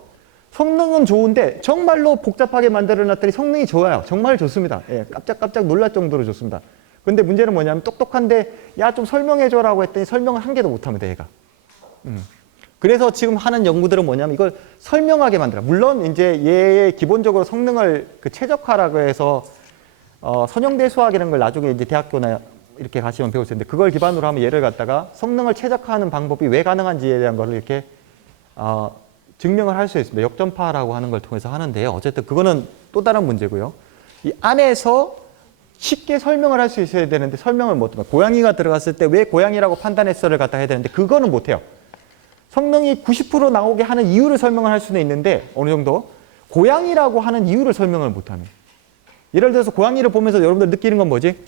성능은 좋은데 정말로 복잡하게 만들어놨더니 성능이 좋아요. 정말 좋습니다. 예, 깜짝깜짝 놀랄 정도로 좋습니다. 근데 문제는 뭐냐면 똑똑한데 야 좀 설명해줘라고 했더니 설명을 한 개도 못합니다. 얘가. 그래서 지금 하는 연구들은 뭐냐면 이걸 설명하게 만들어. 물론 이제 얘의 기본적으로 성능을 그 최적화라고 해서 선형대수학이라는 걸 나중에 이제 대학교나 이렇게 가시면 배울 수 있는데 그걸 기반으로 하면 얘를 갖다가 성능을 최적화하는 방법이 왜 가능한지에 대한 거를 이렇게 증명을 할 수 있습니다. 역전파라고 하는 걸 통해서 하는데요. 어쨌든 그거는 또 다른 문제고요. 이 안에서 쉽게 설명을 할 수 있어야 되는데 설명을 못해요. 고양이가 들어갔을 때 왜 고양이라고 판단했어를 갖다 해야 되는데 그거는 못해요. 성능이 90% 나오게 하는 이유를 설명을 할 수는 있는데 어느 정도 고양이라고 하는 이유를 설명을 못합니다. 예를 들어서 고양이를 보면서 여러분들 느끼는 건 뭐지?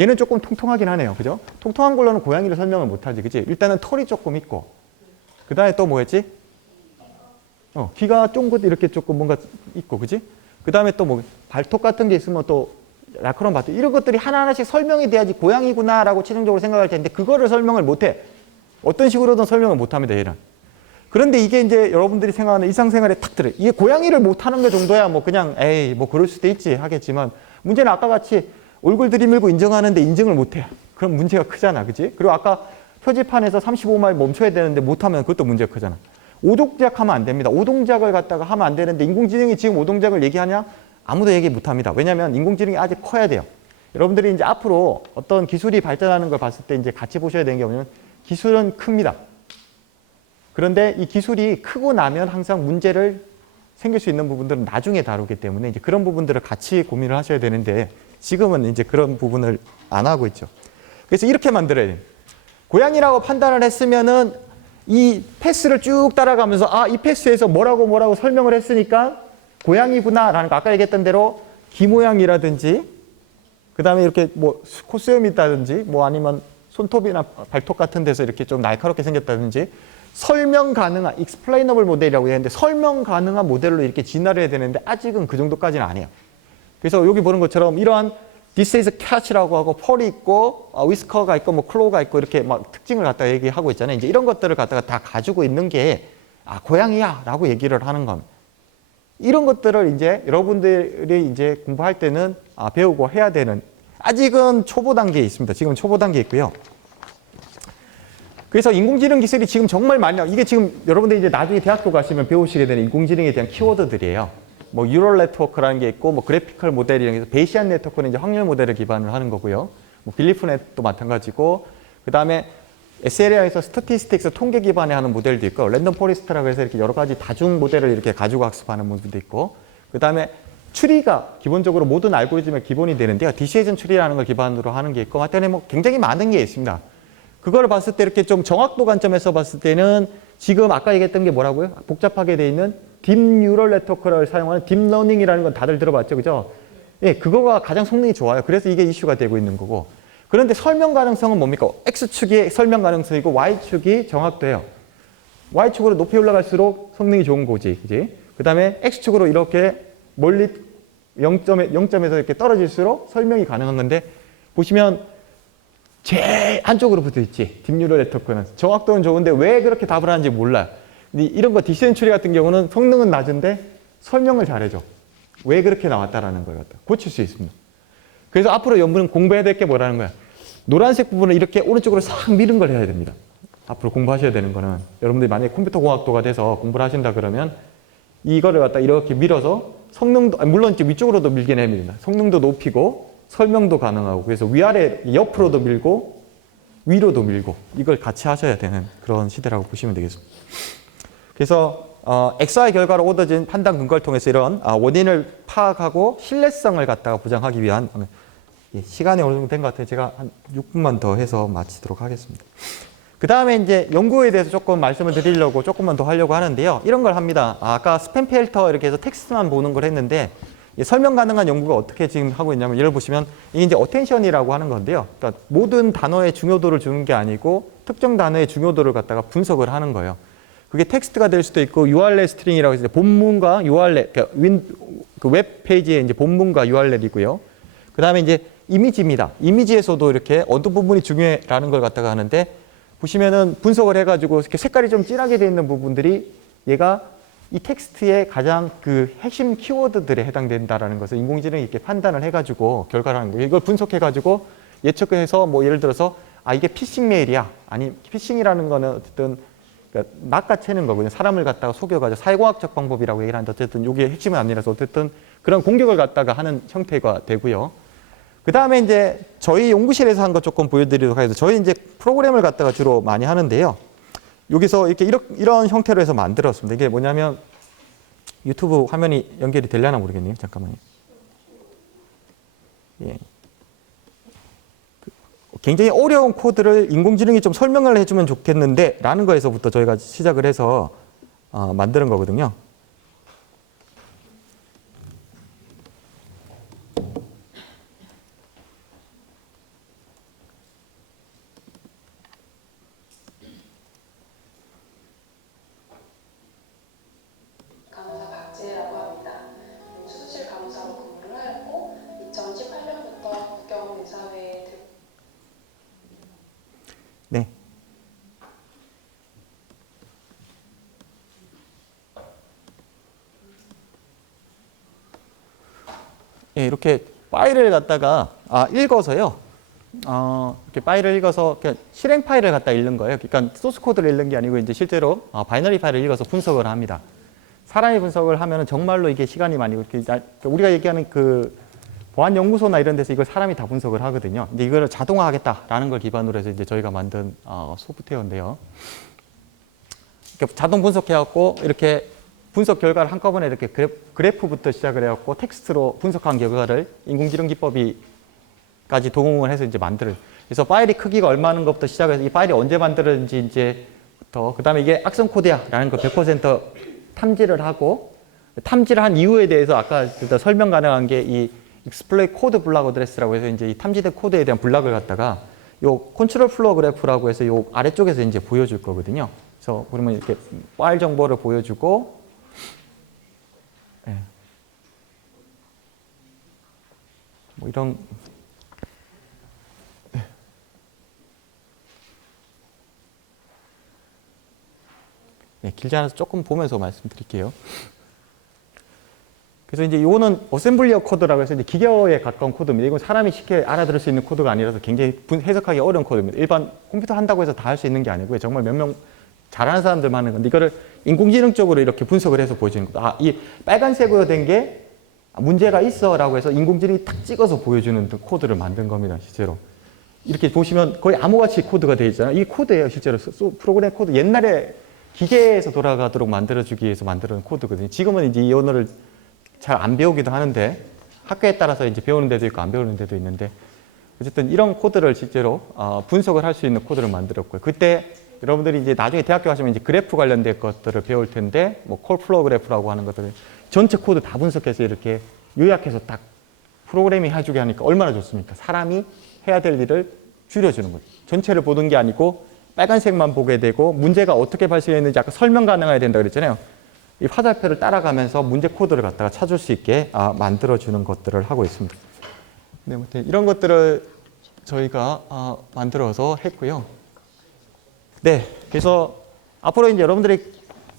얘는 조금 통통하긴 하네요. 그죠? 통통한 걸로는 고양이를 설명을 못하지. 그치? 일단은 털이 조금 있고 그 다음에 또 뭐였지? 귀가 쫑긋 이렇게 조금 뭔가 있고 그치? 그 다음에 또 뭐 발톱 같은 게 있으면 또 라크론 발톱 이런 것들이 하나하나씩 설명이 돼야지 고양이구나 라고 최종적으로 생각할 텐데 그거를 설명을 못해. 어떤 식으로든 설명을 못합니다. 얘는. 그런데 이게 이제 여러분들이 생각하는 일상생활에 탁 들어요. 이게 고양이를 못하는 거 정도야 뭐 그냥 에이 뭐 그럴 수도 있지 하겠지만 문제는 아까 같이 얼굴 들이밀고 인정하는데 인증을 못해. 그럼 문제가 크잖아. 그치? 그리고 아까 표지판에서 35마일 멈춰야 되는데 못하면 그것도 문제가 크잖아. 오동작 하면 안 됩니다. 오동작을 갖다가 하면 안 되는데 인공지능이 지금 오동작을 얘기하냐? 아무도 얘기 못 합니다. 왜냐하면 인공지능이 아직 커야 돼요. 여러분들이 이제 앞으로 어떤 기술이 발전하는 걸 봤을 때 이제 같이 보셔야 되는 게 뭐냐면 기술은 큽니다. 그런데 이 기술이 크고 나면 항상 문제를 생길 수 있는 부분들은 나중에 다루기 때문에 이제 그런 부분들을 같이 고민을 하셔야 되는데 지금은 이제 그런 부분을 안 하고 있죠. 그래서 이렇게 만들어야 돼요. 고양이라고 판단을 했으면은 이 패스를 쭉 따라가면서 아, 이 패스에서 뭐라고 설명을 했으니까 고양이구나라는 거 아까 얘기했던 대로 귀 모양이라든지 그 다음에 이렇게 뭐 콧수염이 있다든지 뭐 아니면 손톱이나 발톱 같은 데서 이렇게 좀 날카롭게 생겼다든지 설명 가능한 explainable 모델이라고 했는데 설명 가능한 모델로 이렇게 진화를 해야 되는데 아직은 그 정도까지는 아니에요. 그래서 여기 보는 것처럼 이러한 This is cat이라고 하고 펄이 있고 위스커가 있고 뭐 클로우가 있고 이렇게 막 특징을 갖다가 얘기하고 있잖아요. 이제 이런 것들을 갖다가 다 가지고 있는 게 고양이야 라고 얘기를 하는 겁니다. 이런 것들을 이제 여러분들이 이제 공부할 때는 배우고 해야 되는 아직은 초보 단계에 있습니다. 지금 초보 단계에 있고요. 그래서 인공지능 기술이 지금 정말 많이 이게 지금 여러분들이 이제 나중에 대학교 가시면 배우시게 되는 인공지능에 대한 키워드들이에요. 뭐 뉴럴 네트워크라는 게 있고 뭐 그래피컬 모델이라는 게 있어서 베이시안 네트워크는 이제 확률 모델을 기반으로 하는 거고요. 뭐 빌리프 넷도 마찬가지고 그다음에 SLA에서 스태티스틱스 통계 기반에 하는 모델도 있고 랜덤 포레스트라고 해서 이렇게 여러 가지 다중 모델을 이렇게 가지고 학습하는 부분도 있고 그다음에 추리가 기본적으로 모든 알고리즘의 기본이 되는데요. 디시에이션 추리라는 걸 기반으로 하는 게 있고 하여튼 뭐 굉장히 많은 게 있습니다. 그걸 봤을 때 이렇게 좀 정확도 관점에서 봤을 때는 지금 아까 얘기했던 게 뭐라고요? 복잡하게 돼 있는 딥 뉴럴 네트워크를 사용하는 딥 러닝이라는 건 다들 들어봤죠. 그죠? 예, 그거가 가장 성능이 좋아요. 그래서 이게 이슈가 되고 있는 거고. 그런데 설명 가능성은 뭡니까? X축이 설명 가능성이고 Y축이 정확도예요. Y축으로 높이 올라갈수록 성능이 좋은 거지. 그지? 그 다음에 X축으로 이렇게 멀리 0점에서 이렇게 떨어질수록 설명이 가능한 건데 보시면 제일 안쪽으로 붙어 있지. 딥뉴럴 네트워크는. 정확도는 좋은데 왜 그렇게 답을 하는지 몰라요. 근데 이런 거 디시전 추리 같은 경우는 성능은 낮은데 설명을 잘해줘. 왜 그렇게 나왔다라는 걸 갖다 고칠 수 있습니다. 그래서 앞으로 여러분은 공부해야 될 게 뭐라는 거야? 노란색 부분을 이렇게 오른쪽으로 싹 미는 걸 해야 됩니다. 앞으로 공부하셔야 되는 거는 여러분들이 만약에 컴퓨터 공학도가 돼서 공부를 하신다 그러면 이거를 갖다 이렇게 밀어서 성능도 물론 이제 위쪽으로도 밀긴 합니다. 성능도 높이고 설명도 가능하고 그래서 위아래 옆으로도 밀고 위로도 밀고 이걸 같이 하셔야 되는 그런 시대라고 보시면 되겠습니다. 그래서 XY 결과로 얻어진 판단 근거를 통해서 이런 원인을 파악하고 신뢰성을 갖다가 보장하기 위한 시간이 어느 정도 된 것 같아요. 제가 한 6분만 더 해서 마치도록 하겠습니다. 그 다음에 이제 연구에 대해서 조금 말씀을 드리려고 조금만 더 하려고 하는데요. 이런 걸 합니다. 아까 스팸 필터 이렇게 해서 텍스트만 보는 걸 했는데 설명 가능한 연구가 어떻게 지금 하고 있냐면 예를 보시면 이게 이제 어텐션이라고 하는 건데요. 그러니까 모든 단어의 중요도를 주는 게 아니고 특정 단어의 중요도를 갖다가 분석을 하는 거예요. 그게 텍스트가 될 수도 있고 URL 스트링이라고 해서 본문과 URL, 그러니까 그 웹페이지에 이제 본문과 URL이고요. 그 다음에 이제 이미지입니다. 이미지에서도 이렇게 어느 부분이 중요해라는 걸 갖다가 하는데 보시면은 분석을 해가지고 이렇게 색깔이 좀 진하게 되어 있는 부분들이 얘가 이 텍스트의 가장 그 핵심 키워드들에 해당된다라는 것을 인공지능이 이렇게 판단을 해가지고 결과를 하는 거예요. 이걸 분석해가지고 예측해서 뭐 예를 들어서 이게 피싱 메일이야. 아니 피싱이라는 거는 어쨌든 그러니까 낚아채는 거거든요. 사람을 갖다가 속여가지고 사회공학적 방법이라고 얘기를 하는데 어쨌든 이게 핵심은 아니라서 어쨌든 그런 공격을 갖다가 하는 형태가 되고요. 그 다음에 이제 저희 연구실에서 한 거 조금 보여드리도록 하겠습니다. 저희 이제 프로그램을 갖다가 주로 많이 하는데요. 여기서 이렇게 이런 형태로 해서 만들었습니다. 이게 뭐냐면 유튜브 화면이 연결이 되려나 모르겠네요. 잠깐만요. 예. 굉장히 어려운 코드를 인공지능이 좀 설명을 해주면 좋겠는데 라는 거에서부터 저희가 시작을 해서 만드는 거거든요. 간호사 박지혜라고 합니다. 수술실 간호사로 근무를 하였고 2018년부터 국경의사회에 네. 예, 이렇게 파일을 갖다가 읽어서요. 이렇게 파일을 읽어서 실행 파일을 갖다 읽는 거예요. 그러니까 소스 코드를 읽는 게 아니고 이제 실제로 바이너리 파일을 읽어서 분석을 합니다. 사람이 분석을 하면은 정말로 이게 시간이 많이 우리가 얘기하는 그 보안 연구소나 이런 데서 이걸 사람이 다 분석을 하거든요. 근데 이걸 자동화하겠다라는 걸 기반으로 해서 이제 저희가 만든 소프트웨어인데요. 이렇게 자동 분석해갖고 이렇게 분석 결과를 한꺼번에 이렇게 그래프부터 시작을 해갖고 텍스트로 분석한 결과를 인공지능 기법이까지 동원을 해서 이제 만들어요. 그래서 파일이 크기가 얼마는 것부터 시작해서 이 파일이 언제 만들어진지 이제부터 그다음에 이게 악성 코드야라는 거 100% 탐지를 하고 탐지를 한 이유에 대해서 아까 설명 가능한 게 이 익스플로이 코드 블락 어드레스라고 해서 이제 이 탐지된 코드에 대한 블락을 갖다가 요 컨트롤 플로우 그래프라고 해서 요 아래쪽에서 이제 보여줄 거거든요. 그래서 그러면 이렇게 파일 정보를 보여주고 예. 뭐 이런 네, 길지 않아서 조금 보면서 말씀드릴게요. 그래서 이제 이거는 어셈블리어 코드라고 해서 이제 기계어에 가까운 코드입니다. 이건 사람이 쉽게 알아들을 수 있는 코드가 아니라서 굉장히 해석하기 어려운 코드입니다. 일반 컴퓨터 한다고 해서 다 할 수 있는 게 아니고요. 정말 몇 명 잘하는 사람들만 하는 건데 이거를 인공지능적으로 이렇게 분석을 해서 보여주는 거다. 이 빨간색으로 된 게 문제가 있어라고 해서 인공지능이 탁 찍어서 보여주는 코드를 만든 겁니다. 실제로. 이렇게 보시면 거의 암호같이 코드가 되어 있잖아요. 이 코드예요. 실제로 프로그램 코드. 옛날에 기계에서 돌아가도록 만들어주기 위해서 만드는 코드거든요. 지금은 이제 이 언어를 잘 안 배우기도 하는데 학교에 따라서 이제 배우는 데도 있고 안 배우는 데도 있는데 어쨌든 이런 코드를 실제로 분석을 할 수 있는 코드를 만들었고요. 그때 여러분들이 이제 나중에 대학교 가시면 이제 그래프 관련된 것들을 배울 텐데 뭐 콜플로우 그래프라고 하는 것들을 전체 코드 다 분석해서 이렇게 요약해서 딱 프로그래밍 해주게 하니까 얼마나 좋습니까? 사람이 해야 될 일을 줄여주는 거죠. 전체를 보는 게 아니고 빨간색만 보게 되고 문제가 어떻게 발생했는지 아까 설명 가능해야 된다 그랬잖아요. 이 화살표를 따라가면서 문제 코드를 갖다가 찾을 수 있게 만들어주는 것들을 하고 있습니다. 네, 이런 것들을 저희가 만들어서 했고요. 네, 그래서 앞으로 이제 여러분들이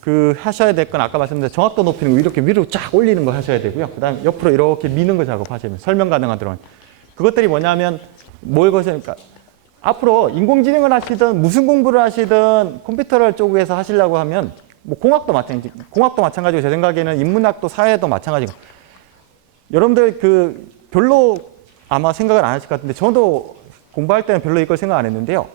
그 하셔야 될 건 아까 말씀드린 정확도 높이는 거 이렇게 위로 쫙 올리는 거 하셔야 되고요. 그다음에 옆으로 이렇게 미는 거 작업하셔야 돼요. 설명 가능하도록. 그것들이 뭐냐면 뭘 거시니까 앞으로 인공지능을 하시든 무슨 공부를 하시든 컴퓨터 쪽에서 하시려고 하면 뭐 공학도 마찬가지고 제 생각에는 인문학도 사회도 마찬가지고 여러분들 그 별로 아마 생각을 안 하실 것 같은데 저도 공부할 때는 별로 이걸 생각 안 했는데요.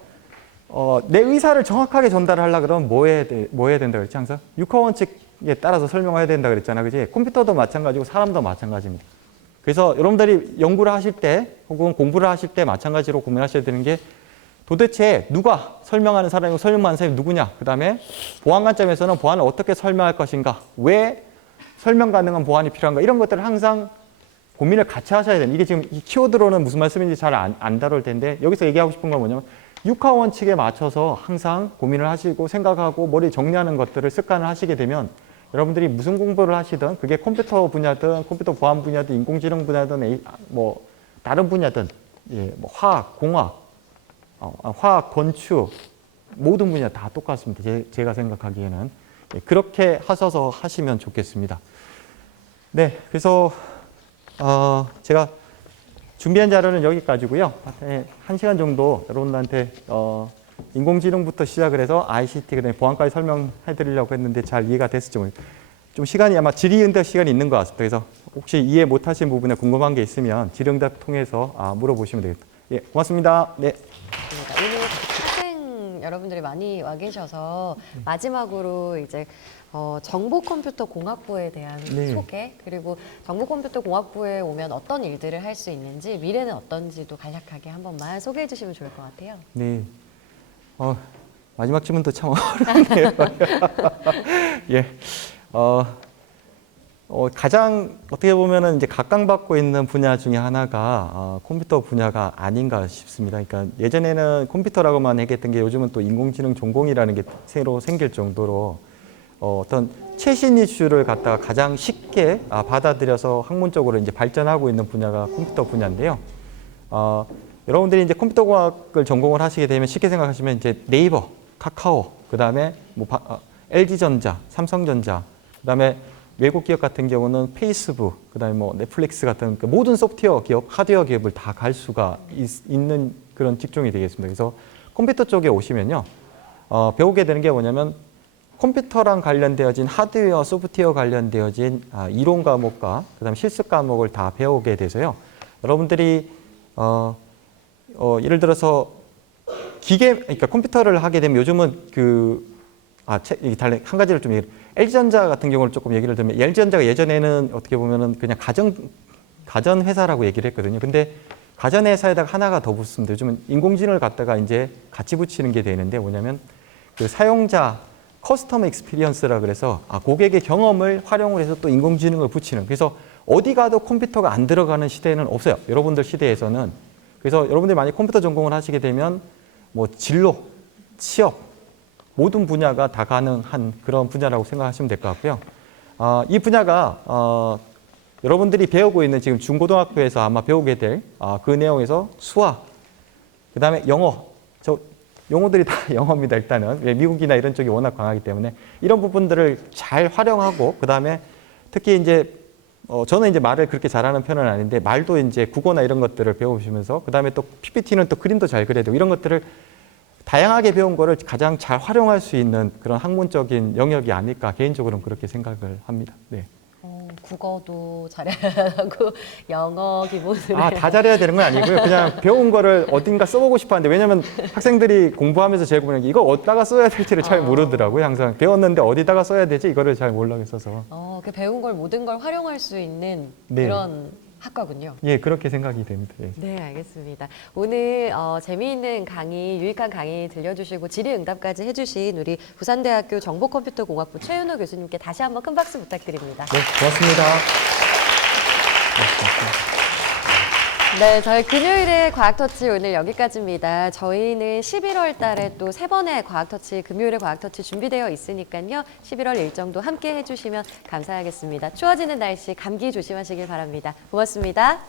내 의사를 정확하게 전달을 하려고 그러면 뭐 해야 된다 그랬지 항상? 육하원칙에 따라서 설명해야 된다 그랬잖아. 그지? 컴퓨터도 마찬가지고 사람도 마찬가지입니다. 그래서 여러분들이 연구를 하실 때 혹은 공부를 하실 때 마찬가지로 고민하셔야 되는 게 도대체 누가 설명하는 사람이고 설명하는 사람이 누구냐? 그 다음에 보안 관점에서는 보안을 어떻게 설명할 것인가? 왜 설명 가능한 보안이 필요한가? 이런 것들을 항상 고민을 같이 하셔야 됩니다. 이게 지금 이 키워드로는 무슨 말씀인지 잘 안 다룰 텐데 여기서 얘기하고 싶은 건 뭐냐면 육하 원칙에 맞춰서 항상 고민을 하시고 생각하고 머리 정리하는 것들을 습관을 하시게 되면 여러분들이 무슨 공부를 하시든 그게 컴퓨터 분야든 컴퓨터 보안 분야든 인공지능 분야든 뭐 다른 분야든 예, 뭐 화학, 공학, 화학, 건축 모든 분야 다 똑같습니다. 제가 생각하기에는 예, 그렇게 하셔서 하시면 좋겠습니다. 네, 그래서 제가 준비한 자료는 여기까지고요. 1시간 정도 여러분들한테 인공지능부터 시작을 해서 ICT 그다음에 보안까지 설명해 드리려고 했는데 잘 이해가 됐을지 모르겠어요. 좀 시간이 아마 질의응답 시간이 있는 것 같습니다. 그래서 혹시 이해 못하신 부분에 궁금한 게 있으면 질의응답 통해서 물어보시면 되겠다. 예, 고맙습니다. 네. 오늘 학생 여러분들이 많이 와 계셔서 마지막으로 이제 정보컴퓨터공학부에 대한 네. 소개 그리고 정보컴퓨터공학부에 오면 어떤 일들을 할 수 있는지 미래는 어떤지도 간략하게 한 번만 소개해 주시면 좋을 것 같아요. 네. 마지막 질문도 참 어렵네요. 예. 가장 어떻게 보면은 이제 각광받고 있는 분야 중에 하나가 컴퓨터 분야가 아닌가 싶습니다. 그러니까 예전에는 컴퓨터라고만 얘기했던 게 요즘은 또 인공지능 전공이라는 게 새로 생길 정도로 어떤 최신 이슈를 갖다가 가장 쉽게 받아들여서 학문적으로 이제 발전하고 있는 분야가 컴퓨터 분야인데요. 여러분들이 이제 컴퓨터공학을 전공을 하시게 되면 쉽게 생각하시면 이제 네이버, 카카오, 그 다음에 뭐 LG전자, 삼성전자, 그 다음에 외국 기업 같은 경우는 페이스북, 그 다음에 뭐 넷플릭스 같은 그 모든 소프트웨어 기업, 하드웨어 기업을 다 갈 수가 있는 그런 직종이 되겠습니다. 그래서 컴퓨터 쪽에 오시면요, 배우게 되는 게 뭐냐면 컴퓨터랑 관련되어진 하드웨어, 소프트웨어 관련되어진 이론 과목과 그다음 실습 과목을 다 배우게 돼서요. 여러분들이 예를 들어서 그러니까 컴퓨터를 하게 되면 요즘은 한 가지를 좀 LG전자 같은 경우를 조금 얘기를 들면 LG전자가 예전에는 어떻게 보면은 그냥 가전 회사라고 얘기를 했거든요. 근데 가전 회사에다가 하나가 더 붙습니다. 요즘은 인공지능을 갖다가 이제 같이 붙이는 게 되는데 뭐냐면 그 사용자 커스터머 익스피리언스라 그래서 고객의 경험을 활용을 해서 또 인공지능을 붙이는 그래서 어디 가도 컴퓨터가 안 들어가는 시대는 없어요. 여러분들 시대에서는. 그래서 여러분들이 만약 컴퓨터 전공을 하시게 되면 뭐 진로, 취업 모든 분야가 다 가능한 그런 분야라고 생각하시면 될 것 같고요. 이 분야가 여러분들이 배우고 있는 지금 중고등학교에서 아마 배우게 될 그 내용에서 수학, 그 다음에 영어, 용어들이 다 영어입니다. 일단은 미국이나 이런 쪽이 워낙 강하기 때문에 이런 부분들을 잘 활용하고 그 다음에 특히 이제 저는 이제 말을 그렇게 잘하는 편은 아닌데 말도 이제 국어나 이런 것들을 배우시면서 그 다음에 또 PPT는 또 그림도 잘 그려야 되고 이런 것들을 다양하게 배운 거를 가장 잘 활용할 수 있는 그런 학문적인 영역이 아닐까 개인적으로는 그렇게 생각을 합니다. 네. 국어도 잘해야 하고 영어 기본으로 다 잘해야 되는 건 아니고요. 그냥 배운 거를 어딘가 써보고 싶어 하는데 왜냐면 학생들이 공부하면서 제일 보는 게 이거 어디다가 써야 될지를 잘 모르더라고요. 항상 배웠는데 어디다가 써야 되지 이거를 잘 몰라겠어서. 그 배운 걸 모든 걸 활용할 수 있는 네. 그런 학과군요. 예, 그렇게 생각이 됩니다. 예. 네, 알겠습니다. 오늘 재미있는 강의, 유익한 강의 들려주시고 질의응답까지 해주신 우리 부산대학교 정보컴퓨터공학부 최윤호 교수님께 다시 한번 큰 박수 부탁드립니다. 네, 고맙습니다. 네, 저희 금요일의 과학터치 오늘 여기까지입니다. 저희는 11월 달에 또 3번의 과학터치, 금요일의 과학터치 준비되어 있으니까요. 11월 일정도 함께 해주시면 감사하겠습니다. 추워지는 날씨 감기 조심하시길 바랍니다. 고맙습니다.